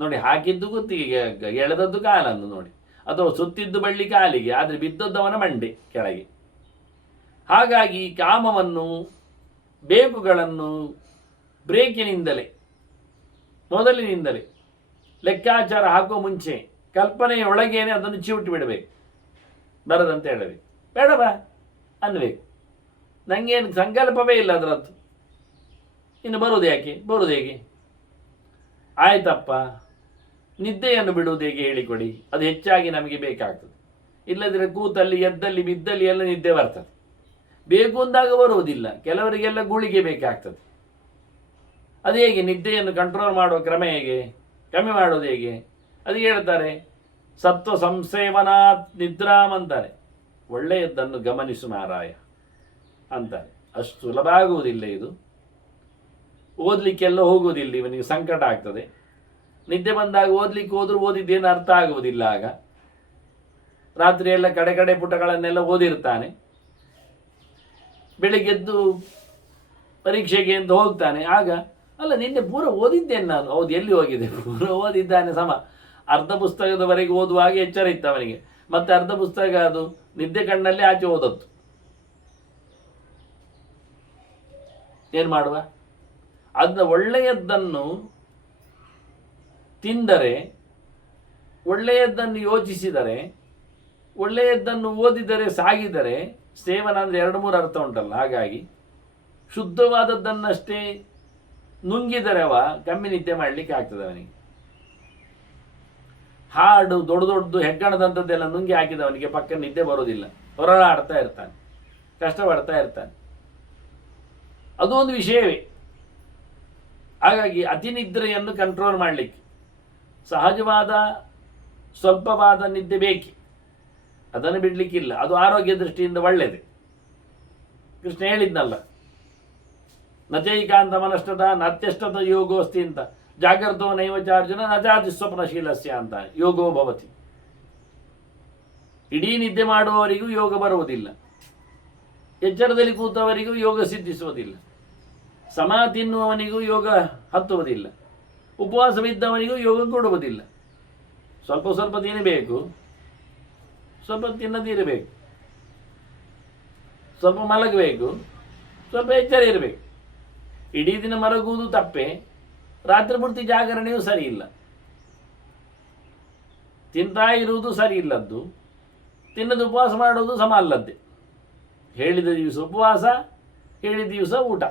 ನೋಡಿ. ಹಾಕಿದ್ದು ಕುತ್ತಿಗೆಗೆ ಹಗ್ಗ, ಎಳೆದದ್ದು ಕಾಲನ್ನು ನೋಡಿ, ಅಥವಾ ಸುತ್ತಿದ್ದು ಬಳ್ಳಿ ಕಾಲಿಗೆ, ಆದರೆ ಬಿದ್ದದ್ದವನ ಮಂಡೆ ಕೆಳಗೆ. ಹಾಗಾಗಿ ಕಾಮವನ್ನು, ಬೇಕುಗಳನ್ನು ಬ್ರೇಕಿನಿಂದಲೇ, ಮೊದಲಿನಿಂದಲೇ ಲೆಕ್ಕಾಚಾರ ಹಾಕೋ ಮುಂಚೆ ಕಲ್ಪನೆಯೊಳಗೇನೆ ಅದನ್ನು ಚಿವುಟಿ ಬಿಡಬೇಕು. ಬರದಂತ ಹೇಳಬೇಕು, ಬೇಡ ಬಾ ಅನ್ಬೇಕು. ನನಗೇನು ಸಂಕಲ್ಪವೇ ಇಲ್ಲ ಅದರದ್ದು, ಇನ್ನು ಬರುವುದು ಯಾಕೆ, ಬರುವುದು ಹೇಗೆ? ಆಯ್ತಪ್ಪ, ನಿದ್ದೆಯನ್ನು ಬಿಡುವುದು ಹೇಗೆ ಹೇಳಿಕೊಡಿ. ಅದು ಹೆಚ್ಚಾಗಿ ನಮಗೆ ಬೇಕಾಗ್ತದೆ. ಇಲ್ಲದ್ರೆ ಕೂತಲ್ಲಿ ಎದ್ದಲ್ಲಿ ಬಿದ್ದಲ್ಲಿ ಎಲ್ಲ ನಿದ್ದೆ ಬರ್ತದೆ. ಬೇಕು ಅಂದಾಗ ಬರುವುದಿಲ್ಲ. ಕೆಲವರಿಗೆಲ್ಲ ಗುಳಿಗೆ ಬೇಕಾಗ್ತದೆ. ಅದು ಹೇಗೆ ನಿದ್ದೆಯನ್ನು ಕಂಟ್ರೋಲ್ ಮಾಡುವ ಕ್ರಮ ಹೇಗೆ, ಕಮ್ಮಿ ಮಾಡೋದು ಹೇಗೆ? ಅದು ಹೇಳ್ತಾರೆ, ಸತ್ವ ಸಂಸೇವನಾತ್ ನಿದ್ರಾಮ್ ಅಂತಾರೆ. ಒಳ್ಳೆಯದನ್ನು ಗಮನಿಸು ಮಾರಾಯ ಅಂತಾರೆ. ಅಷ್ಟು ಸುಲಭ ಆಗುವುದಿಲ್ಲ ಇದು. ಓದಲಿಕ್ಕೆಲ್ಲ ಹೋಗುವುದಿಲ್ಲ, ಇವನಿಗೆ ಸಂಕಟ ಆಗ್ತದೆ. ನಿದ್ದೆ ಬಂದಾಗ ಓದಲಿಕ್ಕೆ ಹೋದ್ರೂ ಓದಿದ್ದೇನು ಅರ್ಥ ಆಗುವುದಿಲ್ಲ. ಆಗ ರಾತ್ರಿ ಎಲ್ಲ ಕಡೆ ಕಡೆ ಪುಟಗಳನ್ನೆಲ್ಲ ಓದಿರ್ತಾನೆ. ಬೆಳಿಗ್ಗೆದ್ದು ಪರೀಕ್ಷೆಗೆ ಅಂತ ಹೋಗ್ತಾನೆ. ಆಗ ಅಲ್ಲ, ನಿನ್ನೆ ಪೂರ ಓದಿದ್ದೇನೆ ನಾನು. ಹೌದು, ಎಲ್ಲಿ ಹೋಗಿದೆ? ಪೂರ ಓದಿದ್ದಾನೆ ಸಮ. ಅರ್ಧ ಪುಸ್ತಕದವರೆಗೆ ಓದುವಾಗ ಎಚ್ಚರ ಇತ್ತು ಅವನಿಗೆ. ಮತ್ತೆ ಅರ್ಧ ಪುಸ್ತಕ ಅದು ನಿದ್ದೆ ಕಣ್ಣಲ್ಲಿ ಆಚೆ ಓದದ್ದು. ಏನು ಮಾಡುವ? ಅದನ್ನ ಒಳ್ಳೆಯದನ್ನು ತಿಂದರೆ, ಒಳ್ಳೆಯದನ್ನು ಯೋಚಿಸಿದರೆ, ಒಳ್ಳೆಯದನ್ನು ಓದಿದರೆ, ಸಾಗಿದರೆ, ಸೇವನ ಅಂದರೆ 2-3 ಅರ್ಥ ಉಂಟಲ್ಲ. ಹಾಗಾಗಿ ಶುದ್ಧವಾದದ್ದನ್ನಷ್ಟೇ ನುಂಗಿದರೆ ಅವ ಕಮ್ಮಿ ನಿದ್ದೆ ಮಾಡಲಿಕ್ಕೆ ಆಗ್ತದೆ ಅವನಿಗೆ. ಹಾಡು ದೊಡ್ಡ ದೊಡ್ಡದು ಹೆಗ್ಗಣದಂಥದ್ದೆಲ್ಲ ನುಂಗಿ ಹಾಕಿದವನಿಗೆ ಪಕ್ಕ ನಿದ್ದೆ ಬರೋದಿಲ್ಲ. ಹೊರಳಾಡ್ತಾ ಇರ್ತಾನೆ, ಕಷ್ಟಪಡ್ತಾ ಇರ್ತಾನೆ. ಅದು ಒಂದು ವಿಷಯವೇ. ಹಾಗಾಗಿ ಅತಿನಿದ್ರೆಯನ್ನು ಕಂಟ್ರೋಲ್ ಮಾಡಲಿಕ್ಕೆ ಸಹಜವಾದ ಸ್ವಲ್ಪವಾದ ನಿದ್ದೆ ಬೇಕಿ, ಅದನ್ನು ಬಿಡಲಿಕ್ಕಿಲ್ಲ. ಅದು ಆರೋಗ್ಯ ದೃಷ್ಟಿಯಿಂದ ಒಳ್ಳೆಯದು. ಕೃಷ್ಣ ಹೇಳಿದ್ನಲ್ಲ, ನಚೈಕಾಂತ ಮನಷ್ಟದ ನತ್ಯಷ್ಟದ ಯೋಗೋಸ್ತಿ ಅಂತ. ಜಾಗ್ರತೋ ನೈವಚಾರ್ಜುನ ನಜಾತಿ ಸ್ವಪ್ನಶೀಲಸ್ಯ ಅಂತ ಯೋಗೋ ಭವತಿ. ಇಡೀ ನಿದ್ದೆ ಮಾಡುವವರಿಗೂ ಯೋಗ ಬರುವುದಿಲ್ಲ, ಎಚ್ಚರದಲ್ಲಿ ಕೂತವರಿಗೂ ಯೋಗ ಸಿದ್ಧಿಸುವುದಿಲ್ಲ, ಸಮ ತಿನ್ನುವವನಿಗೂ ಯೋಗ ಹತ್ತುವುದಿಲ್ಲ, ಉಪವಾಸವಿದ್ದವನಿಗೂ ಯೋಗ ಕೊಡುವುದಿಲ್ಲ. ಸ್ವಲ್ಪ ಸ್ವಲ್ಪ ತಿನ್ನಬೇಕು, ಸ್ವಲ್ಪ ತಿನ್ನದಿರಬೇಕು, ಸ್ವಲ್ಪ ಮಲಗಬೇಕು, ಸ್ವಲ್ಪ ಎಚ್ಚರ ಇರಬೇಕು. ಇಡೀ ದಿನ ಮಲಗುವುದು ತಪ್ಪೆ, ರಾತ್ರಿ ಪೂರ್ತಿ ಜಾಗರಣೆಯೂ ಸರಿ ಇಲ್ಲ. ತಿಂತಾ ಇರುವುದು ಸರಿ ಇಲ್ಲದ್ದು, ತಿನ್ನದು ಉಪವಾಸ ಮಾಡೋದು ಸಮ ಅಲ್ಲದ್ದೇ. ಹೇಳಿದ ದಿವಸ ಉಪವಾಸ, ಹೇಳಿದ ದಿವಸ ಊಟ.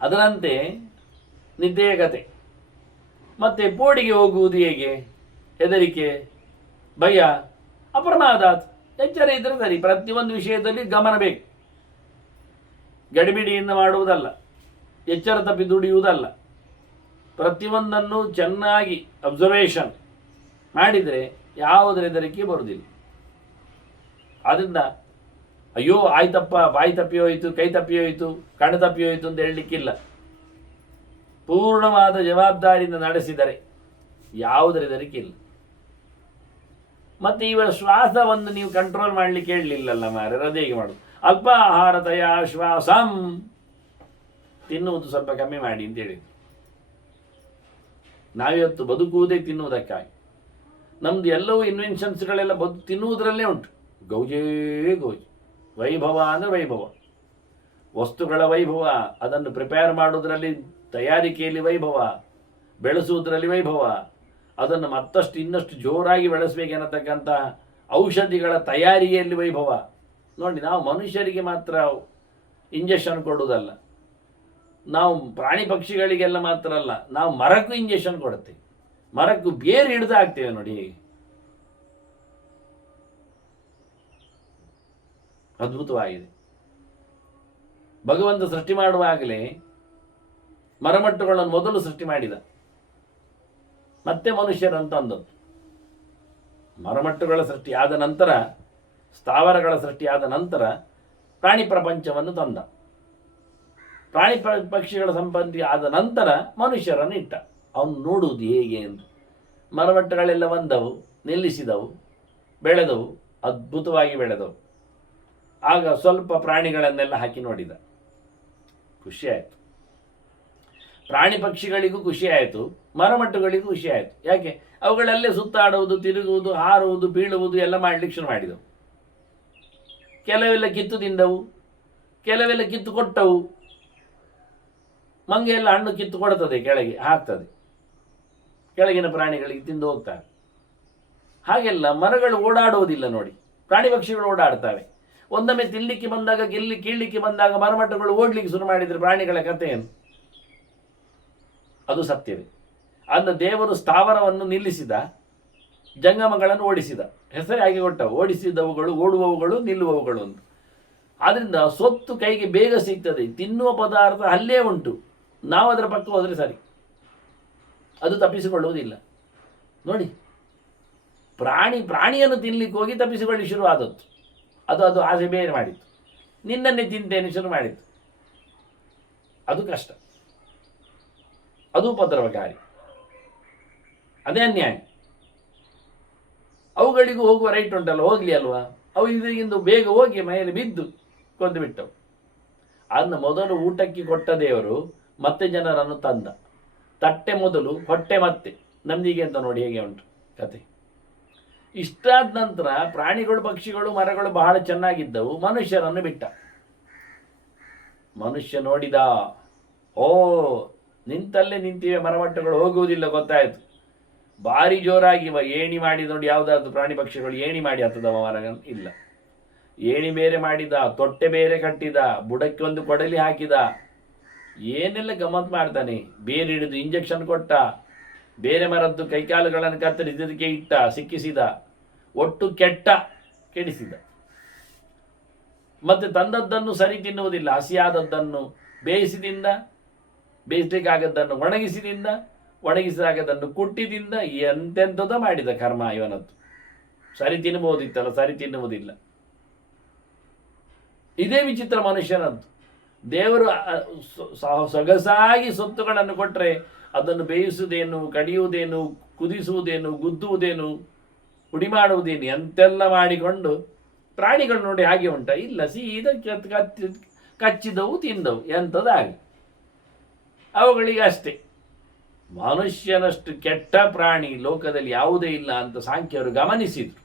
ಅದರಂತೆ ನಿದ್ದೆಯ ಕತೆ. ಮತ್ತೆ ಪೋಡಿಗೆ ಹೋಗುವುದು ಹೇಗೆ? ಹೆದರಿಕೆ, ಭಯ, ಅಪ್ರಮಾದಾತ್. ಎಚ್ಚರ ಇದ್ದರೆ ಸರಿ. ಪ್ರತಿಯೊಂದು ವಿಷಯದಲ್ಲಿ ಗಮನ ಬೇಕು. ಗಡಿಬಿಡಿಯಿಂದ ಮಾಡುವುದಲ್ಲ, ಎಚ್ಚರ ತಪ್ಪಿ ದುಡಿಯುವುದಲ್ಲ. ಪ್ರತಿಯೊಂದನ್ನು ಚೆನ್ನಾಗಿ ಅಬ್ಸರ್ವೇಷನ್ ಮಾಡಿದರೆ ಯಾವುದರ ಹೆದರಿಕೆ ಬರುವುದಿಲ್ಲ. ಆದ್ದರಿಂದ ಅಯ್ಯೋ ಆಯ್ತಪ್ಪ, ಬಾಯಿ ತಪ್ಪಿ ಹೋಯಿತು, ಕೈ ತಪ್ಪಿ ಹೋಯಿತು, ಕಣ್ಣು ತಪ್ಪಿ ಹೋಯಿತು ಅಂತ ಹೇಳಲಿಕ್ಕಿಲ್ಲ. ಪೂರ್ಣವಾದ ಜವಾಬ್ದಾರಿಯಿಂದ ನಡೆಸಿದರೆ ಯಾವುದರ ಹೆದರಿಕೆ ಇಲ್ಲ. ಮತ್ತೆ ಇವ ಶ್ವಾಸವನ್ನು ನೀವು ಕಂಟ್ರೋಲ್ ಮಾಡಲಿಕ್ಕೆ ಹೇಳಲಿಲ್ಲಲ್ಲ ಮಾರೆ, ಅದು ಹೇಗೆ ಮಾಡೋದು? ಅಲ್ಪ ಆಹಾರತಯ ಶ್ವಾಸಂ, ತಿನ್ನುವುದು ಸ್ವಲ್ಪ ಕಮ್ಮಿ ಮಾಡಿ ಅಂತ ಹೇಳಿದ್ರು. ನಾವಿವತ್ತು ಬದುಕುವುದೇ ತಿನ್ನುವುದಕ್ಕಾಗಿ. ನಮ್ದು ಎಲ್ಲವೂ ಇನ್ವೆನ್ಷನ್ಸ್ಗಳೆಲ್ಲ ತಿನ್ನುವುದರಲ್ಲೇ ಉಂಟು. ಗೌಜೇ ಗೌಜು. ವೈಭವ ಅಂದರೆ ವೈಭವ, ವಸ್ತುಗಳ ವೈಭವ. ಅದನ್ನು ಪ್ರಿಪೇರ್ ಮಾಡೋದ್ರಲ್ಲಿ, ತಯಾರಿಕೆಯಲ್ಲಿ ವೈಭವ, ಬೆಳೆಸುವುದರಲ್ಲಿ ವೈಭವ. ಅದನ್ನು ಮತ್ತಷ್ಟು ಇನ್ನಷ್ಟು ಜೋರಾಗಿ ಬೆಳೆಸಬೇಕೆನ್ನತಕ್ಕಂಥ ಔಷಧಿಗಳ ತಯಾರಿಕೆಯಲ್ಲಿ ವೈಭವ. ನೋಡಿ, ನಾವು ಮನುಷ್ಯರಿಗೆ ಮಾತ್ರ ಇಂಜೆಕ್ಷನ್ ಕೊಡುವುದಲ್ಲ, ನಾವು ಪ್ರಾಣಿ ಪಕ್ಷಿಗಳಿಗೆಲ್ಲ ಮಾತ್ರ ಅಲ್ಲ, ನಾವು ಮರಕ್ಕೂ ಇಂಜೆಕ್ಷನ್ ಕೊಡುತ್ತೇವೆ, ಮರಕ್ಕೂ ಬೇರೆ ಹಿಡಿದು ಹಾಕ್ತೇವೆ ನೋಡಿ ಹೇಗೆ. ಅದ್ಭುತವಾಗಿದೆ. ಭಗವಂತ ಸೃಷ್ಟಿ ಮಾಡುವಾಗಲೇ ಮರಮಟ್ಟುಗಳನ್ನು ಮೊದಲು ಸೃಷ್ಟಿ ಮಾಡಿದ, ಮತ್ತೆ ಮನುಷ್ಯರಂತ ಅಂದದ್ದು. ಮರಮಟ್ಟುಗಳ ಸೃಷ್ಟಿಯಾದ ನಂತರ, ಸ್ಥಾವರಗಳ ಸೃಷ್ಟಿಯಾದ ನಂತರ ಪ್ರಾಣಿ ಪ್ರಪಂಚವನ್ನು ತಂದ. ಪ್ರಾಣಿ ಪಕ್ಷಿಗಳ ಸಂಪತ್ತಿ ಆದ ನಂತರ ಮನುಷ್ಯರನ್ನು ಇಟ್ಟ. ಅವನು ನೋಡುವುದು ಹೇಗೆ ಎಂದು. ಮರಮಟ್ಟುಗಳೆಲ್ಲ ಬಂದವು, ನಿಲ್ಲಿಸಿದವು, ಬೆಳೆದವು, ಅದ್ಭುತವಾಗಿ ಬೆಳೆದವು. ಆಗ ಸ್ವಲ್ಪ ಪ್ರಾಣಿಗಳನ್ನೆಲ್ಲ ಹಾಕಿ ನೋಡಿದ, ಖುಷಿಯಾಯಿತು. ಪ್ರಾಣಿ ಪಕ್ಷಿಗಳಿಗೂ ಖುಷಿ ಆಯಿತು, ಮರಮಟ್ಟುಗಳಿಗೂ ಖುಷಿ ಆಯಿತು. ಯಾಕೆ? ಅವುಗಳಲ್ಲೇ ಸುತ್ತಾಡುವುದು, ತಿರುಗುವುದು, ಹಾರುವುದು, ಬೀಳುವುದು ಎಲ್ಲ ಮಾಡಲಿಕ್ಕೆ ಶುರು ಮಾಡಿದವು. ಕೆಲವೆಲ್ಲ ಕಿತ್ತು ತಿಂದವು, ಕೆಲವೆಲ್ಲ ಕಿತ್ತು ಕೊಟ್ಟವು. ಮಂಗೆ ಎಲ್ಲ ಹಣ್ಣು ಕಿತ್ತು ಕೊಡ್ತದೆ, ಕೆಳಗೆ ಹಾಕ್ತದೆ, ಕೆಳಗಿನ ಪ್ರಾಣಿಗಳಿಗೆ ತಿಂದು ಹೋಗ್ತವೆ. ಹಾಗೆಲ್ಲ ಮರಗಳು ಓಡಾಡುವುದಿಲ್ಲ ನೋಡಿ, ಪ್ರಾಣಿ ಪಕ್ಷಿಗಳು ಓಡಾಡ್ತವೆ. ಒಂದೊಮ್ಮೆ ತಿನ್ನಲಿಕ್ಕೆ ಬಂದಾಗ, ಕೀಳಲಿಕ್ಕೆ ಬಂದಾಗ ಮರಮಟ್ಟುಗಳು ಓಡ್ಲಿಕ್ಕೆ ಶುರು ಮಾಡಿದರೆ ಪ್ರಾಣಿಗಳ ಕಥೆಯನ್ನು, ಅದು ಸತ್ಯವೇ. ಅಂದ ದೇವರು ಸ್ಥಾವರವನ್ನು ನಿಲ್ಲಿಸಿದ, ಜಂಗಮಗಳನ್ನು ಓಡಿಸಿದ, ಹೆಸರಾಗಿ ಕೊಟ್ಟವು. ಓಡಿಸಿದವುಗಳು, ಓಡುವವುಗಳು, ನಿಲ್ಲುವವುಗಳು ಅಂತ. ಆದ್ರಿಂದ ಸೊತ್ತು ಕೈಗೆ ಬೇಗ ಸಿಗ್ತದೆ, ತಿನ್ನುವ ಪದಾರ್ಥ ಅಲ್ಲೇ ಉಂಟು, ನಾವು ಅದರ ಪಕ್ಕ ಹೋದರೆ ಸರಿ, ಅದು ತಪ್ಪಿಸಿಕೊಳ್ಳುವುದಿಲ್ಲ ನೋಡಿ. ಪ್ರಾಣಿಯನ್ನು ತಿನ್ನಲಿಕ್ಕೆ ಹೋಗಿ ತಪ್ಪಿಸಿಕೊಳ್ಳಿ ಶುರು ಆದದ್ದು, ಅದು ಆಸೆ ಬೇರೆ ಮಾಡಿತ್ತು. ನಿನ್ನನ್ನೇ ತಿಂತೇನೆ ಶುರು ಮಾಡಿತ್ತು, ಅದು ಕಷ್ಟ, ಅದು ಉಪದ್ರವಕಾರಿ, ಅದೇ ಅನ್ಯಾಯ. ಅವುಗಳಿಗೂ ಹೋಗುವ ರೈಟ್ ಉಂಟಲ್ಲ, ಹೋಗ್ಲಿ ಅಲ್ವಾ. ಅವು ಇದರಿಂದ ಬೇಗ ಹೋಗಿ ಮೇಲೆ ಬಿದ್ದು ಕೊಂದು ಬಿಟ್ಟವು. ಅದನ್ನ ಮೊದಲು ಊಟಕ್ಕೆ ಕೊಟ್ಟ ದೇವರು ಮತ್ತೆ ಜನರನ್ನು ತಂದ. ತಟ್ಟೆ ಮೊದಲು, ಹೊಟ್ಟೆ ಮತ್ತೆ. ನಮ್ದೀಗೆ ಅಂತ ನೋಡಿ ಹೇಗೆ ಉಂಟು ಕತೆ. ಇಷ್ಟಾದ ನಂತರ ಪ್ರಾಣಿಗಳು, ಪಕ್ಷಿಗಳು, ಮರಗಳು ಬಹಳ ಚೆನ್ನಾಗಿದ್ದವು, ಮನುಷ್ಯರನ್ನು ಬಿಟ್ಟ. ಮನುಷ್ಯ ನೋಡಿದ, ಓ ನಿಂತಲ್ಲೇ ನಿಂತಿವೆ ಮರಮಟ್ಟುಗಳು, ಹೋಗುವುದಿಲ್ಲ ಗೊತ್ತಾಯಿತು. ಭಾರಿ ಜೋರಾಗಿ ಏಣಿ ಮಾಡಿ ನೋಡಿ, ಯಾವುದಾದ್ರು ಪ್ರಾಣಿ ಪಕ್ಷಿಗಳು ಏಣಿ ಮಾಡಿ ಹತ್ತದವ ಮರ ಇಲ್ಲ. ಏಣಿ ಬೇರೆ ಮಾಡಿದ, ತೊಟ್ಟೆ ಬೇರೆ ಕಟ್ಟಿದ, ಬುಡಕ್ಕೆ ಒಂದು ಕೊಡಲಿ ಹಾಕಿದ, ಏನೆಲ್ಲ ಗಮ್ಮತ್ ಮಾಡ್ತಾನೆ. ಬೇರೆ ಹಿಡಿದು ಇಂಜೆಕ್ಷನ್ ಕೊಟ್ಟ, ಬೇರೆ ಮರದ್ದು ಕೈಕಾಲುಗಳನ್ನು ಕತ್ತರಿಸಿದಕ್ಕೆ ಇಟ್ಟ, ಸಿಕ್ಕಿಸಿದ, ಒಟ್ಟು ಕೆಡಿಸಿದ. ಮತ್ತೆ ತಂದದ್ದನ್ನು ಸರಿ ತಿನ್ನುವುದಿಲ್ಲ, ಹಸಿಯಾದದ್ದನ್ನು ಬೇಯಿಸಿದಿಂದ, ಬೇಯಿಸಲಿಕ್ಕಾಗದ್ದನ್ನು ಒಣಗಿಸಿದಿಂದ, ಒಣಗಿಸಿದಾಗದನ್ನು ಕುಟ್ಟಿದಿಂದ, ಎಂತೆಂಥದೋ ಮಾಡಿದ ಕರ್ಮ ಇವನದ್ದು. ಸರಿ ತಿನ್ನಬಹುದಿತ್ತಲ್ಲ, ಸರಿ ತಿನ್ನುವುದಿಲ್ಲ. ಇದೇ ವಿಚಿತ್ರ ಮನುಷ್ಯನದ್ದು. ದೇವರು ಸೊಗಸಾಗಿ ಸೊತ್ತುಗಳನ್ನು ಕೊಟ್ಟರೆ ಅದನ್ನು ಬೇಯಿಸುವುದೇನು, ಕಡಿಯುವುದೇನು, ಕುದಿಸುವುದೇನು, ಗುದ್ದುವುದೇನು, ಪುಡಿ ಮಾಡುವುದೇನು, ಎಂತೆಲ್ಲ ಮಾಡಿಕೊಂಡು, ಪ್ರಾಣಿಗಳು ನೋಡಿ ಹಾಗೆ ಉಂಟ ಇಲ್ಲ, ಸೀದಾ ಕಚ್ಚಿದವು, ತಿಂದವು, ಎಂಥದ್ದಾಗಿ ಅವುಗಳಿಗೆ ಅಷ್ಟೇ. ಮನುಷ್ಯನಷ್ಟು ಕೆಟ್ಟ ಪ್ರಾಣಿ ಲೋಕದಲ್ಲಿ ಯಾವುದೇ ಇಲ್ಲ ಅಂತ ಸಾಂಖ್ಯರು ಗಮನಿಸಿದ್ರು.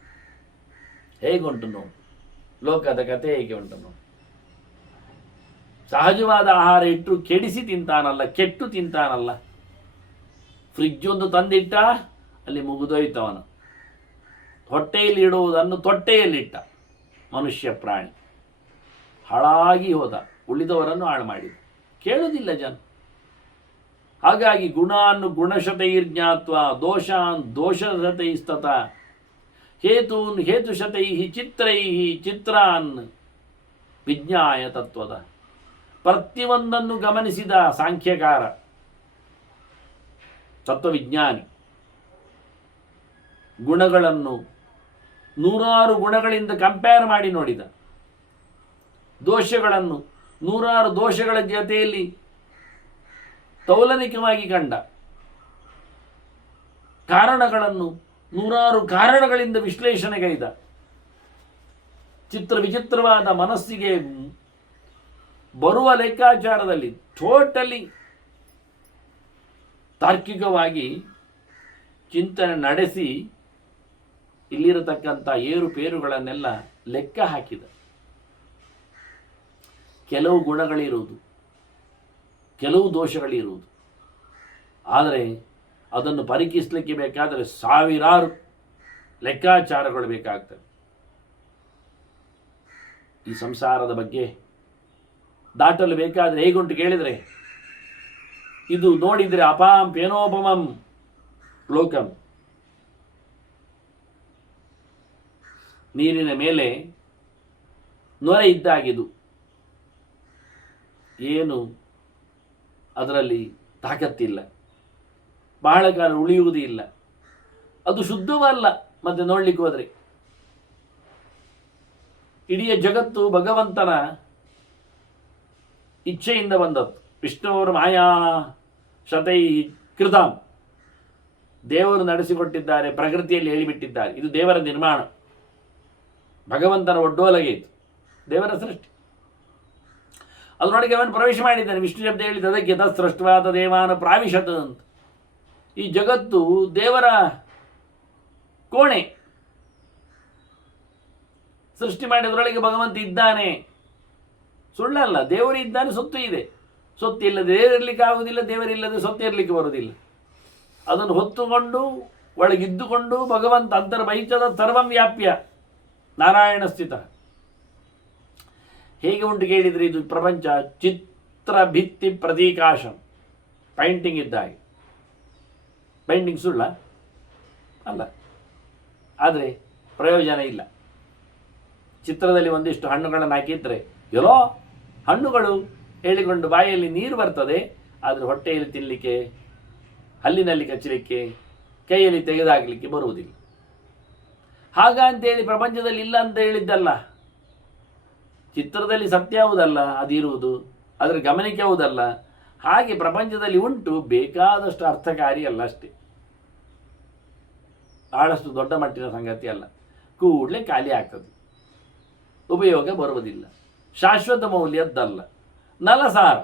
ಹೇಗುಂಟು ನೋಡಿ ಲೋಕದ ಕಥೆ, ಹೇಗೆ ಉಂಟು ನೋಡಿ. ಸಹಜವಾದ ಆಹಾರ ಇಟ್ಟರು ಕೆಡಿಸಿ ತಿಂತಾನಲ್ಲ, ಕೆಟ್ಟು ತಿಂತಾನಲ್ಲ. ಫ್ರಿಜ್ ಒಂದು ತಂದಿಟ್ಟ, ಅಲ್ಲಿ ಮುಗಿದೋಯ್ತವನು. ಹೊಟ್ಟೆಯಲ್ಲಿ ಇಡುವುದನ್ನು ತೊಟ್ಟೆಯಲ್ಲಿಟ್ಟ ಮನುಷ್ಯ ಪ್ರಾಣಿ, ಹಾಳಾಗಿ ಹೋದ, ಉಳಿದವರನ್ನು ಹಾಳು ಮಾಡಿದ. ಕೇಳುವುದಿಲ್ಲ ಜನ. ಹಾಗಾಗಿ ಗುಣಾನ್ ಗುಣಶತೈರ್ಜ್ಞಾತ್ವ ದೋಷಾನ್ ದೋಷಶತೈಸ್ತತ ಹೇತೂನ್ ಹೇತುಶತೈ ಚಿತ್ರೈ ಚಿತ್ರಾನ್ ವಿಜ್ಞಾಯ ತತ್ವದ. ಪ್ರತಿಯೊಂದನ್ನು ಗಮನಿಸಿದ ಸಾಂಖ್ಯಕಾರ, ತತ್ವವಿಜ್ಞಾನಿ. ಗುಣಗಳನ್ನು 100 ಗುಣಗಳಿಂದ ಕಂಪೇರ್ ಮಾಡಿ ನೋಡಿದ. ದೋಷಗಳನ್ನು 100 ದೋಷಗಳ ಜೊತೆಯಲ್ಲಿ ತೌಲನಿಕವಾಗಿ ಕಂಡ. ಕಾರಣಗಳನ್ನು 100 ಕಾರಣಗಳಿಂದ ವಿಶ್ಲೇಷಣೆಗೈದ. ವಿಚಿತ್ರವಾದ ಮನಸ್ಸಿಗೆ ಬರುವ ಲೆಕ್ಕಾಚಾರದಲ್ಲಿ ಟೋಟಲಿ ತಾರ್ಕಿಕವಾಗಿ ಚಿಂತನೆ ನಡೆಸಿ ಇಲ್ಲಿರತಕ್ಕಂಥ ಏರುಪೇರುಗಳನ್ನೆಲ್ಲ ಲೆಕ್ಕ ಹಾಕಿದ. ಕೆಲವು ಗುಣಗಳಿರುವುದು, ಕೆಲವು ದೋಷಗಳಿರುವುದು. ಆದರೆ ಅದನ್ನು ಪರೀಕ್ಷಿಸಲಿಕ್ಕೆ ಬೇಕಾದರೆ ಸಾವಿರಾರು ಲೆಕ್ಕಾಚಾರಗಳು ಬೇಕಾಗ್ತವೆ. ಈ ಸಂಸಾರದ ಬಗ್ಗೆ ದಾಟಲು ಬೇಕಾದರೆ ಹೇಗುಂಟು ಕೇಳಿದರೆ, ಇದು ನೋಡಿದರೆ ಅಪಾಂ ಪೇನೋಪಮಂ ಲೋಕಂ. ನೀರಿನ ಮೇಲೆ ನೊರೆ ಇದ್ದಾಗಿದು, ಏನು ಅದರಲ್ಲಿ ತಾಕತ್ತಿಲ್ಲ, ಬಹಳ ಕಾಲ ಉಳಿಯುವುದೂ ಇಲ್ಲ. ಅದು ಶುದ್ಧವಲ್ಲ. ಮತ್ತೆ ನೋಡ್ಲಿಕ್ಕೆ ಹೋದರೆ ಇಡೀ ಜಗತ್ತು ಭಗವಂತನ ಇಚ್ಛೆಯಿಂದ ಬಂದದ್ದು. ವಿಷ್ಣುವರು ಮಾಯಾ ಶತೈ ಕೃತಂ, ದೇವರು ನಡೆಸಿಕೊಟ್ಟಿದ್ದಾರೆ, ಪ್ರಕೃತಿಯಲ್ಲಿ ಹೇಳಿಬಿಟ್ಟಿದ್ದಾರೆ. ಇದು ದೇವರ ನಿರ್ಮಾಣ, ಭಗವಂತನ ಒಡ್ಡೋಲಗೆ ಇದು, ದೇವರ ಸೃಷ್ಟಿ. ಅದರೊಳಗೆ ಅವನು ಪ್ರವೇಶ ಮಾಡಿದ್ದಾನೆ. ವಿಷ್ಣು ಶಬ್ದ ಹೇಳಿದ ಅದಕ್ಕೆ ತತ್ಸೃಷ್ಟವಾದ ದೇವಾನ ಪ್ರಾವಿಶತ್ ಅಂತ. ಈ ಜಗತ್ತು ದೇವರ ಕೋಣೆ, ಸೃಷ್ಟಿ ಮಾಡಿದ್ರೊಳಗೆ ಭಗವಂತ ಇದ್ದಾನೆ, ಸುಳ್ಳಲ್ಲ. ದೇವರು ಇದ್ದಾನೆ, ಸೊತ್ತು ಇದೆ. ಸೊತ್ತು ಇಲ್ಲದೆ ದೇವರಿರ್ಲಿಕ್ಕೆ ಆಗುವುದಿಲ್ಲ, ದೇವರಿಲ್ಲದೆ ಸೊತ್ತು ಇರಲಿಕ್ಕೆ ಬರುವುದಿಲ್ಲ. ಅದನ್ನು ಹೊತ್ತುಕೊಂಡು ಒಳಗಿದ್ದುಕೊಂಡು ಭಗವಂತ ಅಂತರ್ಬಹಿಷ್ಠದ ಸರ್ವಂ ವ್ಯಾಪ್ಯ ನಾರಾಯಣ ಸ್ಥಿತ. ಹೇಗೆ ಉಂಟು ಕೇಳಿದರೆ ಇದು ಪ್ರಪಂಚ ಚಿತ್ರ ಭಿತ್ತಿ ಪ್ರತೀಕಾಶಂ, ಪೈಂಟಿಂಗ್ ಇದ್ದಾಗೆ. ಪೈಂಟಿಂಗ್ ಸುಳ್ಳ ಅಲ್ಲ, ಆದರೆ ಪ್ರಯೋಜನ ಇಲ್ಲ. ಚಿತ್ರದಲ್ಲಿ ಒಂದಿಷ್ಟು ಹಣ್ಣುಗಳನ್ನು ಹಾಕಿದರೆ ಎಲ್ಲೋ ಹಣ್ಣುಗಳು ಹೇಳಿಕೊಂಡು ಬಾಯಲ್ಲಿ ನೀರು ಬರ್ತದೆ, ಆದರೆ ಹೊಟ್ಟೆಯಲ್ಲಿ ತಿನ್ನಲಿಕ್ಕೆ, ಹಲ್ಲಿನಲ್ಲಿ ಕಚ್ಚಲಿಕ್ಕೆ, ಕೈಯಲ್ಲಿ ತೆಗೆದಾಗಲಿಕ್ಕೆ ಬರುವುದಿಲ್ಲ. ಹಾಗಂತೇಳಿ ಪ್ರಪಂಚದಲ್ಲಿ ಇಲ್ಲ ಅಂತ ಹೇಳಿದ್ದಲ್ಲ. ಚಿತ್ರದಲ್ಲಿ ಸತ್ಯ ಯಾವುದಲ್ಲ ಅದಿರುವುದು, ಅದರ ಗಮನಿಕೆ ಯಾವುದಲ್ಲ. ಹಾಗೆ ಪ್ರಪಂಚದಲ್ಲಿ ಉಂಟು, ಬೇಕಾದಷ್ಟು ಅರ್ಥಕಾರಿ ಅಲ್ಲ ಅಷ್ಟೇ, ಬಹಳಷ್ಟು ದೊಡ್ಡ ಮಟ್ಟಿನ ಸಂಗತಿ ಅಲ್ಲ. ಕೂಡಲೇ ಖಾಲಿ ಆಗ್ತದೆ, ಉಪಯೋಗ ಬರುವುದಿಲ್ಲ, ಶಾಶ್ವತ ಮೌಲ್ಯದ್ದಲ್ಲ. ನಲಸಾರ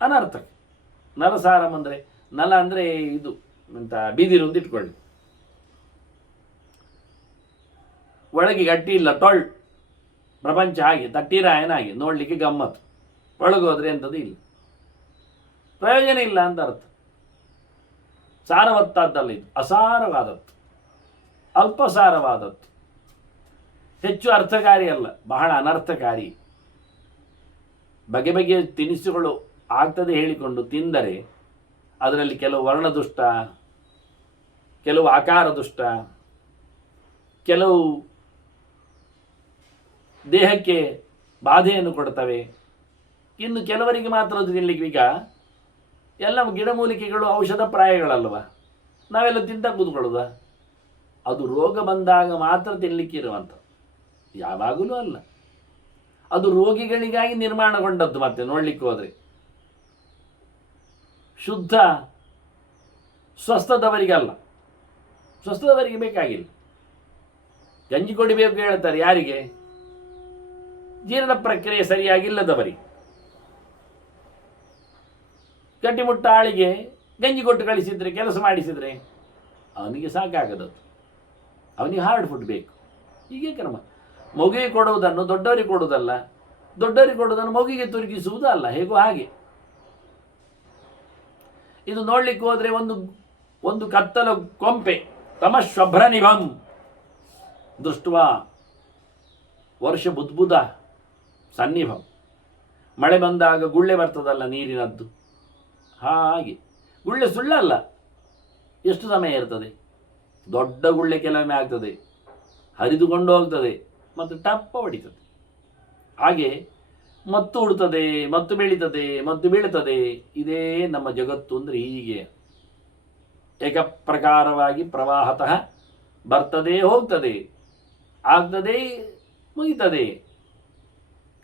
ಅನರ್ಥಕ. ನಲಸಾರಂ ಅಂದರೆ, ನಲ ಅಂದರೆ ಇದು ಅಂತ ಬೀದಿರು ಅಂತ ಇಟ್ಕೊಳ್ಳಿ, ಒಳಗೆ ಗಟ್ಟಿ ಇಲ್ಲ, ಟೊಳ್. ಪ್ರಪಂಚ ಹಾಗೆ ತಟ್ಟಿರಾಯನಾಗಿ ನೋಡಲಿಕ್ಕೆ ಗಮ್ಮತ್ತು, ಒಳಗೋದ್ರೆ ಎಂಥದ್ದು ಇಲ್ಲ, ಪ್ರಯೋಜನ ಇಲ್ಲ ಅಂತ ಅರ್ಥ. ಸಾರವತ್ತಾದ್ದಲ್ಲ ಇದು, ಅಸಾರವಾದದ್ದು, ಅಲ್ಪಸಾರವಾದದ್ದು, ಹೆಚ್ಚು ಅರ್ಥಕಾರಿ ಅಲ್ಲ, ಬಹಳ ಅನರ್ಥಕಾರಿ. ಬಗೆ ಬಗೆಯ ತಿನಿಸುಗಳು ಆಗ್ತದೆ ಹೇಳಿಕೊಂಡು ತಿಂದರೆ ಅದರಲ್ಲಿ ಕೆಲವು ವರ್ಣದುಷ್ಟ, ಕೆಲವು ಆಕಾರ ದುಷ್ಟ, ಕೆಲವು ದೇಹಕ್ಕೆ ಬಾಧೆಯನ್ನು ಕೊಡ್ತವೆ. ಇನ್ನು ಕೆಲವರಿಗೆ ಮಾತ್ರ ಅದು ತಿನ್ನಲಿಕ್ಕೆ. ಈಗ ಎಲ್ಲ ಗಿಡಮೂಲಿಕೆಗಳು ಔಷಧ ಪ್ರಾಯಗಳಲ್ವ, ನಾವೆಲ್ಲ ತಿಂತ ಕೂತ್ಕೊಳ್ಳುದ? ಅದು ರೋಗ ಬಂದಾಗ ಮಾತ್ರ ತಿನ್ನಲಿಕ್ಕೆ ಇರುವಂಥ, ಯಾವಾಗಲೂ ಅಲ್ಲ. ಅದು ರೋಗಿಗಳಿಗಾಗಿ ನಿರ್ಮಾಣಗೊಂಡದ್ದು. ಮತ್ತೆ ನೋಡಲಿಕ್ಕೆ ಹೋದರೆ ಶುದ್ಧ ಸ್ವಸ್ಥದವರಿಗಲ್ಲ, ಸ್ವಸ್ಥದವರಿಗೆ ಬೇಕಾಗಿಲ್ಲ. ಗಂಜಿ ಕೊಡಿಬೇಕು ಹೇಳ್ತಾರೆ ಯಾರಿಗೆ? ಜೀರ್ಣ ಪ್ರಕ್ರಿಯೆ ಸರಿಯಾಗಿಲ್ಲದವರಿಗೆ. ಗಟ್ಟಿಮುಟ್ಟ ಆಳಿಗೆ ಗಂಜಿ ಕೊಟ್ಟು ಕಳಿಸಿದ್ರೆ, ಕೆಲಸ ಮಾಡಿಸಿದ್ರೆ ಅವನಿಗೆ ಸಾಕಾಗದದ್ದು, ಅವನಿಗೆ ಹಾರ್ಡ್ ಫುಡ್ ಬೇಕು. ಹೀಗೆ ಕ್ರಮ. ಮಗುವಿಗೆ ಕೊಡುವುದನ್ನು ದೊಡ್ಡವರಿಗೆ ಕೊಡುವುದಲ್ಲ, ದೊಡ್ಡವರಿಗೆ ಕೊಡುವುದನ್ನು ಮಗುವಿಗೆ ತುರುಗಿಸುವುದು ಅಲ್ಲ, ಹೇಗೋ ಹಾಗೆ. ಇದು ನೋಡ್ಲಿಕ್ಕೆ ಹೋದರೆ ಒಂದು ಕತ್ತಲ ಕೊಂಪೆ, ತಮಶ್ವಭ್ರ ನಿಭಂ ದೃಷ್ಟ್ವಾ ವರ್ಷ ಬುದ್ಬುದ ಸನ್ನಿಭಂ. ಮಳೆ ಬಂದಾಗ ಗುಳ್ಳೆ ಬರ್ತದಲ್ಲ ನೀರಿನದ್ದು, ಹಾಗೆ. ಗುಳ್ಳೆ ಸುಳ್ಳಲ್ಲ, ಎಷ್ಟು ಸಮಯ ಇರ್ತದೆ? ದೊಡ್ಡ ಗುಳ್ಳೆ ಕೆಲವೊಮ್ಮೆ ಆಗ್ತದೆ, ಹರಿದುಕೊಂಡು ಹೋಗ್ತದೆ, ಮತ್ತು ಟಪ್ಪ ಹೊಡಿತದೆ. ಹಾಗೆ ಮತ್ತು ಉಡ್ತದೆ, ಮತ್ತು ಬೆಳೀತದೆ, ಮತ್ತು ಬೀಳ್ತದೆ. ಇದೇ ನಮ್ಮ ಜಗತ್ತು ಅಂದರೆ ಹೀಗೆ ಏಕಪ್ರಕಾರವಾಗಿ ಪ್ರವಾಹತಃ ಬರ್ತದೆ, ಹೋಗ್ತದೆ, ಆಗ್ತದೆ, ಮುಗಿತದೆ.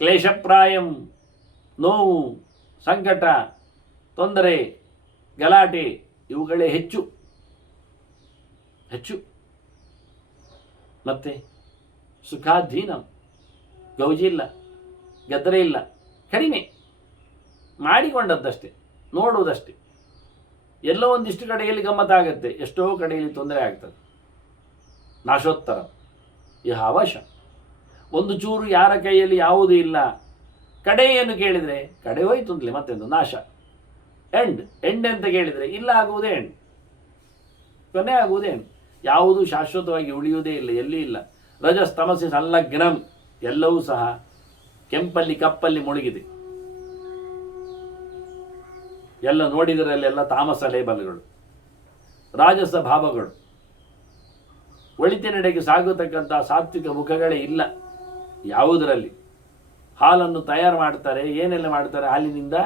ಕ್ಲೇಶಪ್ರಾಯಂ, ನೋವು, ಸಂಕಟ, ತೊಂದರೆ, ಗಲಾಟೆ ಇವುಗಳೇ ಹೆಚ್ಚು. ಮತ್ತೆ ಸುಖಾಧೀನಂ, ಗೌಜಿ ಇಲ್ಲ, ಗದ್ದರೆ ಇಲ್ಲ, ಕಡಿಮೆ ಮಾಡಿಕೊಂಡದ್ದಷ್ಟೇ, ನೋಡುವುದಷ್ಟೇ. ಎಲ್ಲೋ ಒಂದಿಷ್ಟು ಕಡೆಯಲ್ಲಿ ಗಮ್ಮತ್ತಾಗತ್ತೆ, ಎಷ್ಟೋ ಕಡೆಯಲ್ಲಿ ತೊಂದರೆ ಆಗ್ತದೆ. ನಾಶೋತ್ತರ ಇಹ ಅವಶ. ಒಂದು ಚೂರು ಯಾರ ಕೈಯಲ್ಲಿ ಯಾವುದೂ ಇಲ್ಲ. ಕಡೆಯನ್ನು ಕೇಳಿದರೆ ಕಡೆ ಹೋಯ್ತು ಅಂತಲೇ ಮತ್ತೆಂದು ನಾಶ. ಎಂಡ್ ಅಂತ ಕೇಳಿದರೆ ಇಲ್ಲ ಆಗುವುದೇ ಎಂಡ್, ಕೊನೆ ಆಗುವುದೇ ಎಂಡ್. ಯಾವುದೂ ಶಾಶ್ವತವಾಗಿ ಉಳಿಯುವುದೇ ಇಲ್ಲ, ಎಲ್ಲಿ ಇಲ್ಲ. ರಜಸ್ ತಮಸ್ಸಿ ಸಂಲಗ್ನಂ, ಎಲ್ಲವೂ ಸಹ ಕೆಂಪಲ್ಲಿ ಕಪ್ಪಲ್ಲಿ ಮುಳುಗಿದೆ. ಎಲ್ಲ ನೋಡಿದರಲ್ಲೆಲ್ಲ ತಾಮಸ ಲೇಬಲ್ಗಳು, ರಾಜಸ ಭಾವಗಳು, ಒಳಿತಿನೆಡೆಗೆ ಸಾಗತಕ್ಕಂಥ ಸಾತ್ವಿಕ ಮುಖಗಳೇ ಇಲ್ಲ ಯಾವುದರಲ್ಲಿ. ಹಾಲನ್ನು ತಯಾರು ಮಾಡ್ತಾರೆ, ಏನೆಲ್ಲ ಮಾಡ್ತಾರೆ ಹಾಲಿನಿಂದ,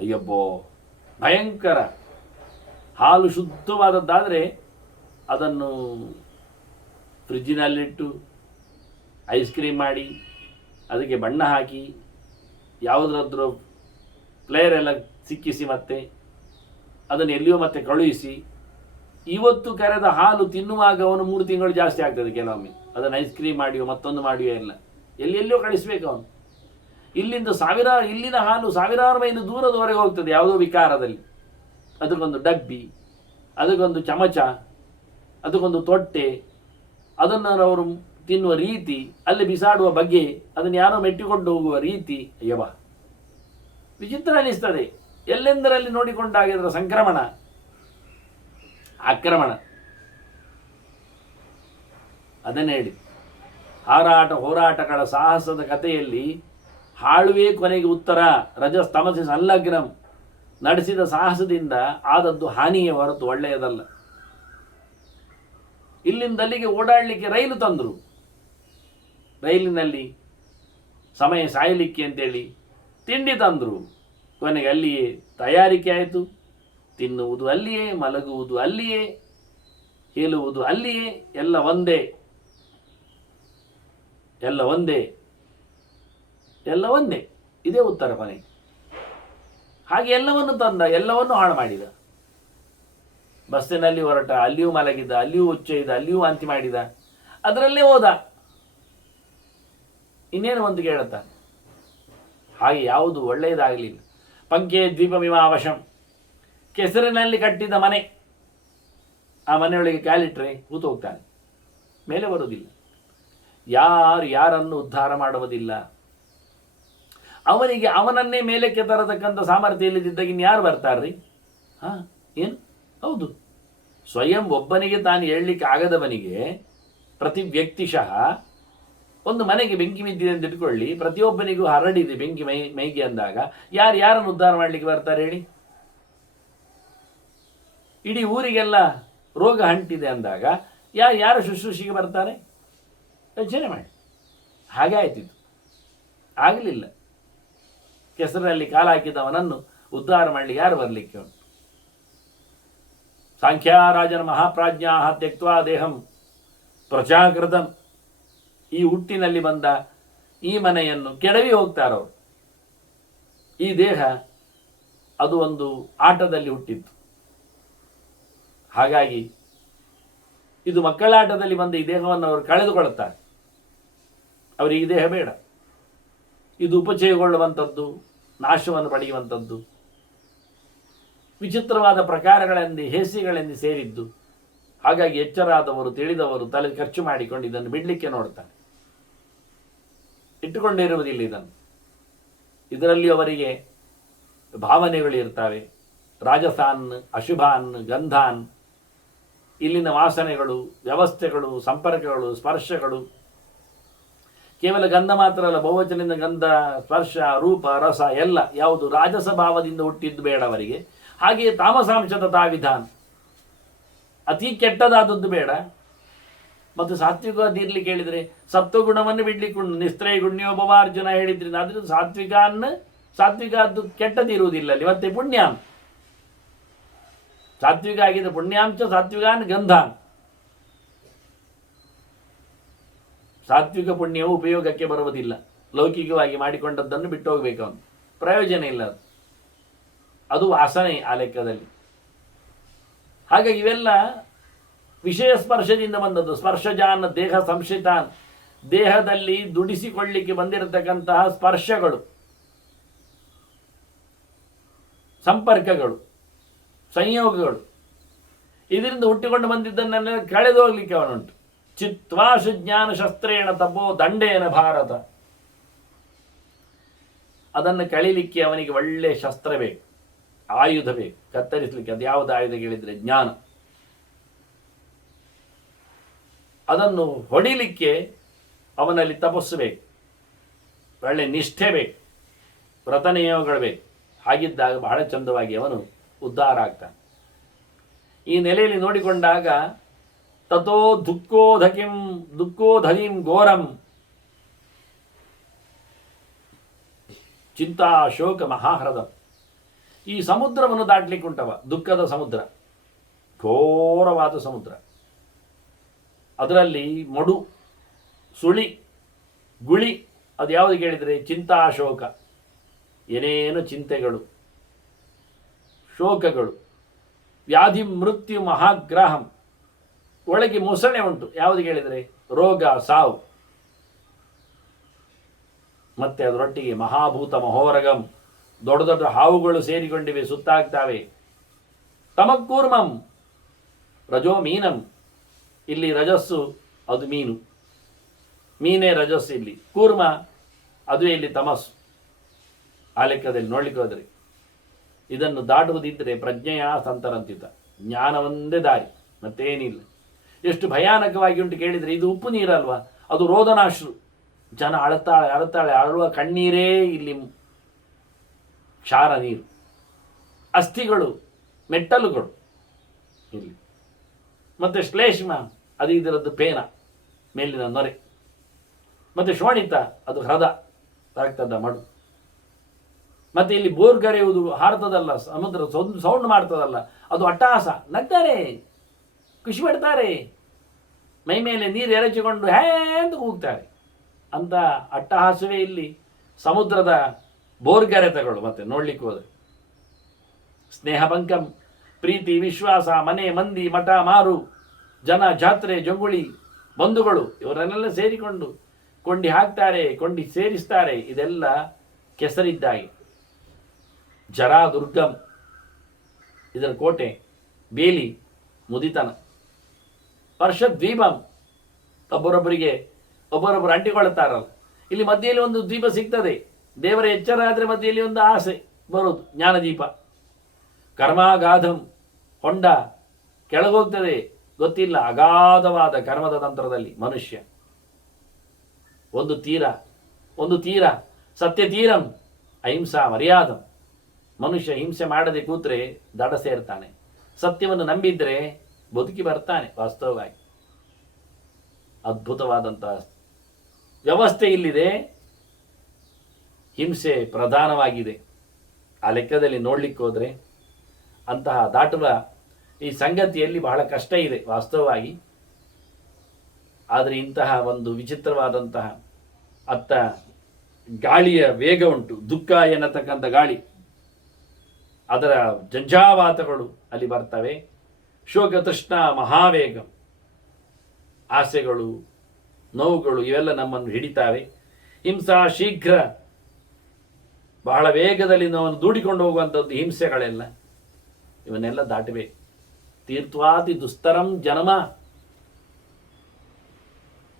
ಅಯ್ಯಬ್ಬೋ ಭಯಂಕರ. ಹಾಲು ಶುದ್ಧವಾದದ್ದಾದರೆ ಅದನ್ನು ಫ್ರಿಜ್ಜಿನಲ್ಲಿಟ್ಟು ಐಸ್ ಕ್ರೀಮ್ ಮಾಡಿ ಅದಕ್ಕೆ ಬಣ್ಣ ಹಾಕಿ ಯಾವುದಾದ್ರೂ ಪ್ಲೇಯರ್ ಎಲ್ಲ ಸಿಕ್ಕಿಸಿ ಮತ್ತೆ ಅದನ್ನು ಎಲ್ಲಿಯೋ ಮತ್ತೆ ಕಳುಹಿಸಿ, ಇವತ್ತು ಕರೆದ ಹಾಲು ತಿನ್ನುವಾಗ ಅವನು 3 ತಿಂಗಳು ಜಾಸ್ತಿ ಆಗ್ತದೆ ಕೆಲವೊಮ್ಮೆ. ಅದನ್ನು ಐಸ್ ಕ್ರೀಮ್ ಮಾಡಿಯೋ ಮತ್ತೊಂದು ಮಾಡಿಯೋ ಎಲ್ಲ ಎಲ್ಲೆಲ್ಲೋ ಕಳಿಸ್ಬೇಕು ಅವನು. ಇಲ್ಲಿನ ಹಾಲು ಸಾವಿರಾರು ಮೈಲು ದೂರದವರೆಗೆ ಹೋಗ್ತದೆ ಯಾವುದೋ ವಿಕಾರದಲ್ಲಿ. ಅದಕ್ಕೊಂದು ಡಬ್ಬಿ, ಅದಕ್ಕೊಂದು ಚಮಚ, ಅದಕ್ಕೊಂದು ತೊಟ್ಟೆ, ಅದನ್ನು ಅವರು ತಿನ್ನುವ ರೀತಿ, ಅಲ್ಲಿ ಬಿಸಾಡುವ ಬಗೆ, ಅದನ್ನು ಯಾರೋ ಮೆಟ್ಟಿಕೊಂಡು ಹೋಗುವ ರೀತಿ, ಅಯ್ಯವ ವಿಚಿತ್ರ ಅನಿಸ್ತದೆ. ಎಲ್ಲೆಂದರಲ್ಲಿ ನೋಡಿಕೊಂಡಾಗ ಇದರ ಸಂಕ್ರಮಣ, ಆಕ್ರಮಣ. ಅದನ್ನೇ ಹೇಳಿ, ಹೋರಾಟಗಳ ಸಾಹಸದ ಕಥೆಯಲ್ಲಿ ಹಾಳುವೆ ಕೊನೆಗೆ ಉತ್ತರ. ರಜಸ್ತಮಸಿ ಸಂಲಗ್ನಂ ನಡೆಸಿದ ಸಾಹಸದಿಂದ ಆದದ್ದು ಹಾನಿಯೇ ಹೊರತು ಒಳ್ಳೆಯದಲ್ಲ. ಇಲ್ಲಿಂದ ಅಲ್ಲಿಗೆ ಓಡಾಡಲಿಕ್ಕೆ ರೈಲು ತಂದರು. ರೈಲಿನಲ್ಲಿ ಸಮಯ ಸಾಯಲಿಕ್ಕೆ ಅಂತೇಳಿ ತಿಂಡಿ ತಂದರು. ಕೊನೆಗೆ ಅಲ್ಲಿಯೇ ತಯಾರಿಕೆ ಆಯಿತು. ತಿನ್ನುವುದು ಅಲ್ಲಿಯೇ, ಮಲಗುವುದು ಅಲ್ಲಿಯೇ, ಹೇಳುವುದು ಅಲ್ಲಿಯೇ, ಎಲ್ಲ ಒಂದೇ, ಎಲ್ಲ ಒಂದೇ, ಎಲ್ಲ ಒಂದೇ. ಇದೇ ಉತ್ತರ ಕೊನೆಗೆ. ಹಾಗೆ ಎಲ್ಲವನ್ನು ತಂದ, ಎಲ್ಲವನ್ನು ಹಾಳು ಮಾಡಿದ. ಬಸ್ಸಿನಲ್ಲಿ ಹೊರಟ, ಅಲ್ಲಿಯೂ ಮಲಗಿದ, ಅಲ್ಲಿಯೂ ಉಚ್ಚೈದ, ಅಲ್ಲಿಯೂ ವಾಂತಿ ಮಾಡಿದ, ಅದರಲ್ಲೇ ಹೋದ. ಇನ್ನೇನು ಒಂದು ಕೇಳುತ್ತ. ಹಾಗೆ ಯಾವುದು ಒಳ್ಳೆಯದಾಗಲಿಲ್ಲ. ಪಂಕೆ ದ್ವೀಪಮಿಮಾವಶಂ, ಕೆಸರಿನಲ್ಲಿ ಕಟ್ಟಿದ ಮನೆ. ಆ ಮನೆಯೊಳಗೆ ಕಾಲಿಟ್ರೆ ಕೂತು ಹೋಗ್ತಾನೆ, ಮೇಲೆ ಬರುವುದಿಲ್ಲ. ಯಾರನ್ನು ಉದ್ಧಾರ ಮಾಡುವುದಿಲ್ಲ. ಅವನಿಗೆ ಅವನನ್ನೇ ಮೇಲಕ್ಕೆ ತರತಕ್ಕಂಥ ಸಾಮರ್ಥ್ಯ ಇಲ್ಲದಿದ್ದಾಗ ಇನ್ಯಾರು ಬರ್ತಾರ್ರಿ? ಏನು? ಹೌದು, ಸ್ವಯಂ ಒಬ್ಬನಿಗೆ ತಾನು ಹೇಳಲಿಕ್ಕೆ ಆಗದವನಿಗೆ ಪ್ರತಿ ವ್ಯಕ್ತಿಶಃ ಒಂದು ಮನೆಗೆ ಬೆಂಕಿ ಬಿದ್ದಿದೆ ಅಂತ ಇಟ್ಕೊಳ್ಳಿ, ಪ್ರತಿಯೊಬ್ಬನಿಗೂ ಹರಡಿದೆ ಬೆಂಕಿ ಮೈಗೆ ಅಂದಾಗ ಯಾರನ್ನು ಉದ್ಧಾರ ಮಾಡಲಿಕ್ಕೆ ಬರ್ತಾರೆ ಹೇಳಿ? ಇಡೀ ಊರಿಗೆಲ್ಲ ರೋಗ ಅಂಟಿದೆ ಅಂದಾಗ ಯಾರು ಶುಶ್ರೂಷೆಗೆ ಬರ್ತಾರೆ? ಯೋಚನೆ ಮಾಡಿ. ಹಾಗೆ ಆಯ್ತಿತ್ತು. ಆಗಲಿಲ್ಲ. ಕೆಸರಲ್ಲಿ ಕಾಲ ಹಾಕಿದವನನ್ನು ಉದ್ಧಾರ ಮಾಡಲಿ ಯಾರು ಬರಲಿಕ್ಕೆ ಉಂಟು? ಸಾಂಖ್ಯಾರಾಜನ ಮಹಾಪ್ರಾಜ್ಞಾ ತ್ಯಕ್ವಾ ದೇಹಂ ಪ್ರಜಾಕೃತಂ. ಈ ಹುಟ್ಟಿನಲ್ಲಿ ಬಂದ ಈ ಮನೆಯನ್ನು ಕೆಡವಿ ಹೋಗ್ತಾರವರು. ಈ ದೇಹ ಅದು ಒಂದು ಆಟದಲ್ಲಿ ಹುಟ್ಟಿತ್ತು. ಹಾಗಾಗಿ ಇದು ಮಕ್ಕಳಾಟದಲ್ಲಿ ಬಂದ ಈ ದೇಹವನ್ನು ಅವರು ಕಳೆದುಕೊಳ್ಳುತ್ತಾರೆ. ಅವರಿಗೆ ಈ ದೇಹ ಬೇಡ. ಇದು ಉಪಚಯಗೊಳ್ಳುವಂಥದ್ದು, ನಾಶವನ್ನು ಪಡೆಯುವಂಥದ್ದು, ವಿಚಿತ್ರವಾದ ಪ್ರಕಾರಗಳೆಂದು ಹೇಸಿಗಳೆಂದು ಸೇರಿದ್ದು. ಹಾಗಾಗಿ ಎಚ್ಚರಾದವರು, ತಿಳಿದವರು ತಲೆ ಖರ್ಚು ಮಾಡಿಕೊಂಡು ಇದನ್ನು ಬಿಡಲಿಕ್ಕೆ ನೋಡ್ತಾರೆ. ಇಟ್ಟುಕೊಂಡಿರುವುದಿಲ್ಲ ಇದನ್ನು. ಇದರಲ್ಲಿ ಅವರಿಗೆ ಭಾವನೆಗಳು ಇರ್ತವೆ. ರಾಜಸಾನ್, ಅಶುಭಾನ್, ಗಂಧಾನ್, ಇಲ್ಲಿನ ವಾಸನೆಗಳು, ವ್ಯವಸ್ಥೆಗಳು, ಸಂಪರ್ಕಗಳು, ಸ್ಪರ್ಶಗಳು. ಕೇವಲ ಗಂಧ ಮಾತ್ರ ಅಲ್ಲ, ಬಹುವಚನದಿಂದ ಗಂಧ, ಸ್ಪರ್ಶ, ರೂಪ, ರಸ ಎಲ್ಲ ಯಾವುದು ರಾಜಸ ಭಾವದಿಂದ ಹುಟ್ಟಿದ್ದು ಬೇಡ ಅವರಿಗೆ. ಹಾಗೆಯೇ ತಾಮಸಾಂಶದ ತಾವಿಧಾನ್, ಅತಿ ಕೆಟ್ಟದಾದದ್ದು ಬೇಡ. ಮತ್ತು ಸಾತ್ವಿಕವಾದ ಇರ್ಲಿಕ್ಕೆ ಹೇಳಿದರೆ ಸತ್ವಗುಣವನ್ನು ಬಿಡ್ಲಿಕ್ಕೆ ಉಂಟು. ನಿಸ್ತ್ರಯ ಗುಣ್ಯೋಪವಾರ್ಜುನ ಹೇಳಿದ್ರಿಂದ ಆದ್ರಿಂದ ಸಾತ್ವಿಕದ್ದು ಕೆಟ್ಟದಿರುವುದಿಲ್ಲ ಅಲ್ಲಿ. ಮತ್ತೆ ಪುಣ್ಯಾಂ, ಸಾತ್ವಿಕ ಆಗಿದೆ ಪುಣ್ಯಾಂಶ, ಸಾತ್ವಿಕಾನ್ ಗಂಧಾನ್. ಸಾತ್ವಿಕ ಪುಣ್ಯವು ಉಪಯೋಗಕ್ಕೆ ಬರುವುದಿಲ್ಲ. ಲೌಕಿಕವಾಗಿ ಮಾಡಿಕೊಂಡದ್ದನ್ನು ಬಿಟ್ಟು ಹೋಗ್ಬೇಕು, ಅವನು ಪ್ರಯೋಜನ ಇಲ್ಲ. ಅದು ವಾಸನೆ ಆ ಲೆಕ್ಕದಲ್ಲಿ. ಹಾಗಾಗಿ ಇವೆಲ್ಲ ವಿಷಯ ಸ್ಪರ್ಶದಿಂದ ಬಂದದ್ದು. ಸ್ಪರ್ಶಜಾನ್ ದೇಹ ಸಂಶಿತಾನ್, ದೇಹದಲ್ಲಿ ದುಡಿಸಿಕೊಳ್ಳಿಕ್ಕೆ ಬಂದಿರತಕ್ಕಂತಹ ಸ್ಪರ್ಶಗಳು, ಸಂಪರ್ಕಗಳು, ಸಂಯೋಗಗಳು, ಇದರಿಂದ ಹುಟ್ಟಿಕೊಂಡು ಬಂದಿದ್ದನ್ನೆಲ್ಲ ಕಳೆದು ಹೋಗ್ಲಿಕ್ಕೆ ಅವನುಂಟು. ಚಿತ್ವಾಶು ಜ್ಞಾನ ಶಸ್ತ್ರೇಣ ತಪೋ ದಂಡೇನ ಭಾರತ. ಅದನ್ನು ಕಳೀಲಿಕ್ಕೆ ಅವನಿಗೆ ಒಳ್ಳೆ ಶಸ್ತ್ರ ಬೇಕು, ಆಯುಧ ಬೇಕು, ಕತ್ತರಿಸಲಿಕ್ಕೆ. ಅದು ಯಾವುದು ಆಯುಧ ಕೇಳಿದರೆ ಜ್ಞಾನ. ಅದನ್ನು ಹೊಡಿಲಿಕ್ಕೆ ಅವನಲ್ಲಿ ತಪಸ್ಸು ಬೇಕು, ಒಳ್ಳೆ ನಿಷ್ಠೆ ಬೇಕು, ವ್ರತ ನಿಯಮಗಳು ಬೇಕು. ಹಾಗಿದ್ದಾಗ ಬಹಳ ಚಂದವಾಗಿ ಅವನು ಉದ್ಧಾರ ಆಗ್ತಾನೆ. ಈ ನೆಲೆಯಲ್ಲಿ ನೋಡಿಕೊಂಡಾಗ ತಥೋ ದುಃಖೋಧಗಿಂ ಘೋರಂ ಚಿಂತಾ ಶೋಕ ಮಹಾಹ್ರದಂ. ಈ ಸಮುದ್ರವನ್ನು ದಾಟ್ಲಿಕ್ಕೆ ಉಂಟವ, ದುಃಖದ ಸಮುದ್ರ, ಘೋರವಾದ ಸಮುದ್ರ. ಅದರಲ್ಲಿ ಮಡು, ಸುಳಿ, ಗುಳಿ, ಅದು ಯಾವುದು ಕೇಳಿದರೆ ಚಿಂತಾಶೋಕ, ಏನೇನು ಚಿಂತೆಗಳು, ಶೋಕಗಳು, ವ್ಯಾಧಿ ಮೃತ್ಯು ಮಹಾಗ್ರಹಂ, ಒಳಗೆ ಮೊಸಳೆ ಉಂಟು, ಯಾವುದು ಕೇಳಿದರೆ ರೋಗ ಸಾವು, ಮತ್ತೆ ಅದರೊಟ್ಟಿಗೆ ಮಹಾಭೂತ ಮಹೋರಗಂ, ದೊಡ್ಡ ದೊಡ್ಡ ಹಾವುಗಳು ಸೇರಿಕೊಂಡಿವೆ, ಸುತ್ತಾಗ್ತಾವೆ. ತಮಕ್ಕೂರ್ಮಂ ರಜೋ ಮೀನಂ, ಇಲ್ಲಿ ರಜಸ್ಸು ಅದು ಮೀನು, ಮೀನೇ ರಜಸ್ಸು ಇಲ್ಲಿ, ಕೂರ್ಮ ಅದುವೇ ಇಲ್ಲಿ ತಮಸ್ಸು. ಆ ಲೆಕ್ಕದಲ್ಲಿ ನೋಡ್ಲಿಕ್ಕೆ ಹೋದರೆ ಇದನ್ನು ದಾಟುವುದಿದ್ದರೆ ಪ್ರಜ್ಞೆಯ ಸಂತರಂತಿತ, ಜ್ಞಾನ ಒಂದೇ ದಾರಿ, ಮತ್ತೇನಿಲ್ಲ. ಎಷ್ಟು ಭಯಾನಕವಾಗಿ ಉಂಟು ಕೇಳಿದರೆ, ಇದು ಉಪ್ಪು ನೀರಲ್ವಾ, ಅದು ರೋದನಾಶ್ರು, ಜನ ಅಳುತ್ತಾಳೆ ಅಳುತ್ತಾಳೆ, ಅಳುವ ಕಣ್ಣೀರೇ ಇಲ್ಲಿ ಕ್ಷಾರ ನೀರು, ಅಸ್ಥಿಗಳು, ಮೆಟ್ಟಲುಗಳು ಇಲ್ಲಿ, ಮತ್ತು ಶ್ಲೇಷ್ಮ ಅದು ಇದರದ್ದು ಪೇನ, ಮೇಲಿನ ನೊರೆ, ಮತ್ತು ಶೋಣಿತ ಅದು ಹೃದ ರಕ್ತದ ಮಡು, ಮತ್ತು ಇಲ್ಲಿ ಬೋರ್ಗರೆಯುವುದು ಹಾರತದಲ್ಲ, ಸಮುದ್ರ ಸೌಂಡ್ ಮಾಡ್ತದಲ್ಲ, ಅದು ಅಟ್ಟಹಾಸ, ನಗ್ತಾರೆ, ಖುಷಿ ಪಡ್ತಾರೆ, ಮೈ ಮೇಲೆ ನೀರು ಎರಚಿಕೊಂಡು ಹೇ ಅಂತ ಕೂಗ್ತಾರೆ. ಅಂತ ಅಟ್ಟಹಾಸವೇ ಇಲ್ಲಿ ಸಮುದ್ರದ ಬೋರ್ಗರೆತಗಳು. ಮತ್ತೆ ನೋಡ್ಲಿಕ್ಕೆ ಹೋದರೆ ಸ್ನೇಹಭಂಕಂ, ಪ್ರೀತಿ ವಿಶ್ವಾಸ, ಮನೆ ಮಂದಿ ಮಠ ಮಾರು, ಜನ ಜಾತ್ರೆ ಜಂಗುಳಿ ಬಂಧುಗಳು ಇವರನ್ನೆಲ್ಲ ಸೇರಿಕೊಂಡು ಕೊಂಡಿ ಹಾಕ್ತಾರೆ, ಕೊಂಡಿ ಸೇರಿಸ್ತಾರೆ. ಇದೆಲ್ಲ ಕೆಸರಿದ್ದಾಗಿ. ಜರಾ ದುರ್ಗಂ, ಇದರ ಕೋಟೆ, ಬೇಲಿ, ಮುದಿತನ. ವರ್ಷದ್ವೀಪಂ, ಒಬ್ಬರೊಬ್ಬರು ಅಂಟಿಕೊಳ್ಳುತ್ತಾರಲ್ಲ, ಇಲ್ಲಿ ಮಧ್ಯೆಯಲ್ಲಿ ಒಂದು ದ್ವೀಪ ಸಿಗ್ತದೆ, ದೇವರ ಎಚ್ಚರ ಆದರೆ ಮಧ್ಯೆಯಲ್ಲಿ ಒಂದು ಆಸೆ ಬರೋದು, ಜ್ಞಾನದೀಪ. ಕರ್ಮಾಗಾಧಂ, ಹೊಂಡ ಕೆಳಗೋಗ್ತದೆ, ಗೊತ್ತಿಲ್ಲ, ಅಗಾಧವಾದ ಕರ್ಮದ ತಂತ್ರದಲ್ಲಿ ಮನುಷ್ಯ. ಒಂದು ತೀರ ಸತ್ಯ ತೀರಂ ಅಹಿಂಸಾ ಮರ್ಯಾದಂ, ಮನುಷ್ಯ ಹಿಂಸೆ ಮಾಡದೆ ಕೂತ್ರೆ ದಡ ಸೇರ್ತಾನೆ, ಸತ್ಯವನ್ನು ನಂಬಿದ್ರೆ ಬದುಕಿ ಬರ್ತಾನೆ. ವಾಸ್ತವವಾಗಿ ಅದ್ಭುತವಾದಂತಹ ವ್ಯವಸ್ಥೆ ಇಲ್ಲಿದೆ, ಹಿಂಸೆ ಪ್ರಧಾನವಾಗಿದೆ. ಆ ಲೆಕ್ಕದಲ್ಲಿ ನೋಡ್ಲಿಕ್ಕೆ ಹೋದರೆ ಅಂತಹ ದಾಟುವ ಈ ಸಂಗತಿಯಲ್ಲಿ ಬಹಳ ಕಷ್ಟ ಇದೆ ವಾಸ್ತವವಾಗಿ. ಆದರೆ ಇಂತಹ ಒಂದು ವಿಚಿತ್ರವಾದಂತಹ ಅತ್ತ ಗಾಳಿಯ ವೇಗ ಉಂಟು, ದುಃಖ ಎನ್ನತಕ್ಕಂಥ ಗಾಳಿ, ಅದರ ಜಂಜಾವಾತಗಳು ಅಲ್ಲಿ ಬರ್ತವೆ. ಶೋಕ ತೃಷ್ಣ ಮಹಾವೇಗ, ಆಸೆಗಳು ನೋವುಗಳು ಇವೆಲ್ಲ ನಮ್ಮನ್ನು ಹಿಡಿತಾವೆ. ಹಿಂಸಾ ಶೀಘ್ರ, ಬಹಳ ವೇಗದಲ್ಲಿ ನಾವು ದೂಡಿಕೊಂಡು ಹೋಗುವಂಥದ್ದು ಹಿಂಸೆಗಳೆಲ್ಲ, ಇವನ್ನೆಲ್ಲ ದಾಟಬೇಕು. ತೀರ್ಥವಾತಿ ದುಸ್ತರಂ ಜನ್ಮ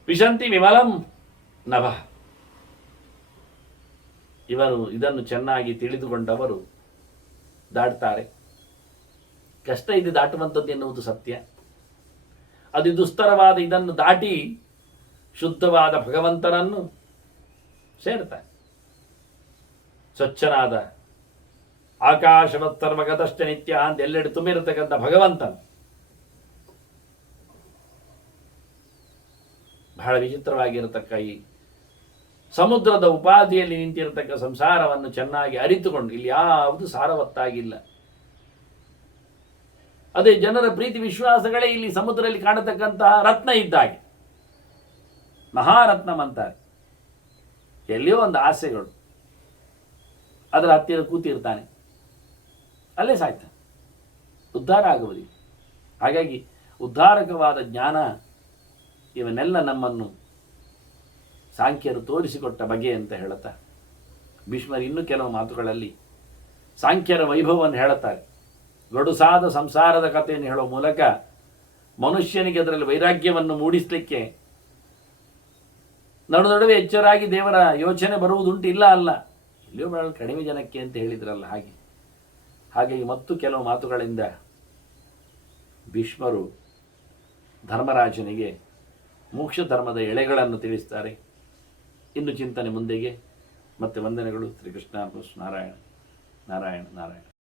ಪಿಶಂತಿ ವಿಮಲಂ ನಭ. ಇದನ್ನು ಚೆನ್ನಾಗಿ ತಿಳಿದುಕೊಂಡವರು ದಾಟ್ತಾರೆ. ಕಷ್ಟ ಇದೆ ದಾಟುವಂಥದ್ದು ಎನ್ನುವುದು ಸತ್ಯ. ಅದು ದುಸ್ತರವಾದ ಇದನ್ನು ದಾಟಿ ಶುದ್ಧವಾದ ಭಗವಂತನನ್ನು ಸೇರ್ತಾರೆ. ಸ್ವಚ್ಛನಾದ ಆಕಾಶವತ್ ಸರ್ವಗತಶ್ಚ ನಿತ್ಯ ಅಂತ ಎಲ್ಲೆಡೆ ತುಂಬಿರತಕ್ಕಂಥ ಭಗವಂತನು ಬಹಳ ವಿಚಿತ್ರವಾಗಿರತಕ್ಕ ಈ ಸಮುದ್ರದ ಉಪಾಧಿಯಲ್ಲಿ ನಿಂತಿರತಕ್ಕ ಸಂಸಾರವನ್ನು ಚೆನ್ನಾಗಿ ಅರಿತುಕೊಂಡು, ಇಲ್ಲಿ ಯಾವುದು ಸಾರವತ್ತಾಗಿಲ್ಲ. ಅದೇ ಜನರ ಪ್ರೀತಿ ವಿಶ್ವಾಸಗಳೇ ಇಲ್ಲಿ ಸಮುದ್ರದಲ್ಲಿ ಕಾಣತಕ್ಕಂತಹ ರತ್ನ ಇದ್ದಾಗೆ, ಮಹಾರತ್ನಂ ಅಂತಾರೆ. ಎಲ್ಲಿಯೋ ಒಂದು ಆಸೆಗಳು, ಅದರ ಹತ್ತಿರ ಕೂತಿರ್ತಾನೆ, ಅಲ್ಲೇ ಸಾಯ್ತಾನೆ, ಉದ್ಧಾರ ಆಗುವುದಿಲ್ಲ. ಹಾಗಾಗಿ ಉದ್ಧಾರಕವಾದ ಜ್ಞಾನ ಇವನ್ನೆಲ್ಲ ನಮ್ಮನ್ನು ಸಾಂಖ್ಯರು ತೋರಿಸಿಕೊಟ್ಟ ಬಗೆ ಅಂತ ಹೇಳುತ್ತಾರೆ. ಭೀಷ್ಮರು ಇನ್ನೂ ಕೆಲವು ಮಾತುಗಳಲ್ಲಿ ಸಾಂಖ್ಯರ ವೈಭವವನ್ನು ಹೇಳುತ್ತಾರೆ. ಗಡುಸಾದ ಸಂಸಾರದ ಕಥೆಯನ್ನು ಹೇಳುವ ಮೂಲಕ ಮನುಷ್ಯನಿಗೆ ಅದರಲ್ಲಿ ವೈರಾಗ್ಯವನ್ನು ಮೂಡಿಸಲಿಕ್ಕೆ ನಡುವೆ ಎಚ್ಚರಾಗಿ ದೇವರ ಯೋಚನೆ ಬರುವುದುಂಟು, ಇಲ್ಲ ಅಲ್ಲ, ಇಲ್ಲಿಯೂ ಬಹಳ ಕಡಿಮೆ ಜನಕ್ಕೆ ಅಂತ ಹೇಳಿದ್ರಲ್ಲ. ಹಾಗಾಗಿ ಮತ್ತು ಕೆಲವು ಮಾತುಗಳಿಂದ ಭೀಷ್ಮರು ಧರ್ಮರಾಜನಿಗೆ ಮೋಕ್ಷ ಧರ್ಮದ ಎಳೆಗಳನ್ನು ತಿಳಿಸ್ತಾರೆ. ಇನ್ನು ಚಿಂತನೆ ಮುಂದೆಗೆ. ಮತ್ತೆ ವಂದನೆಗಳು. ಶ್ರೀಕೃಷ್ಣ ನಾರಾಯಣ. ನಾರಾಯಣ ನಾರಾಯಣ.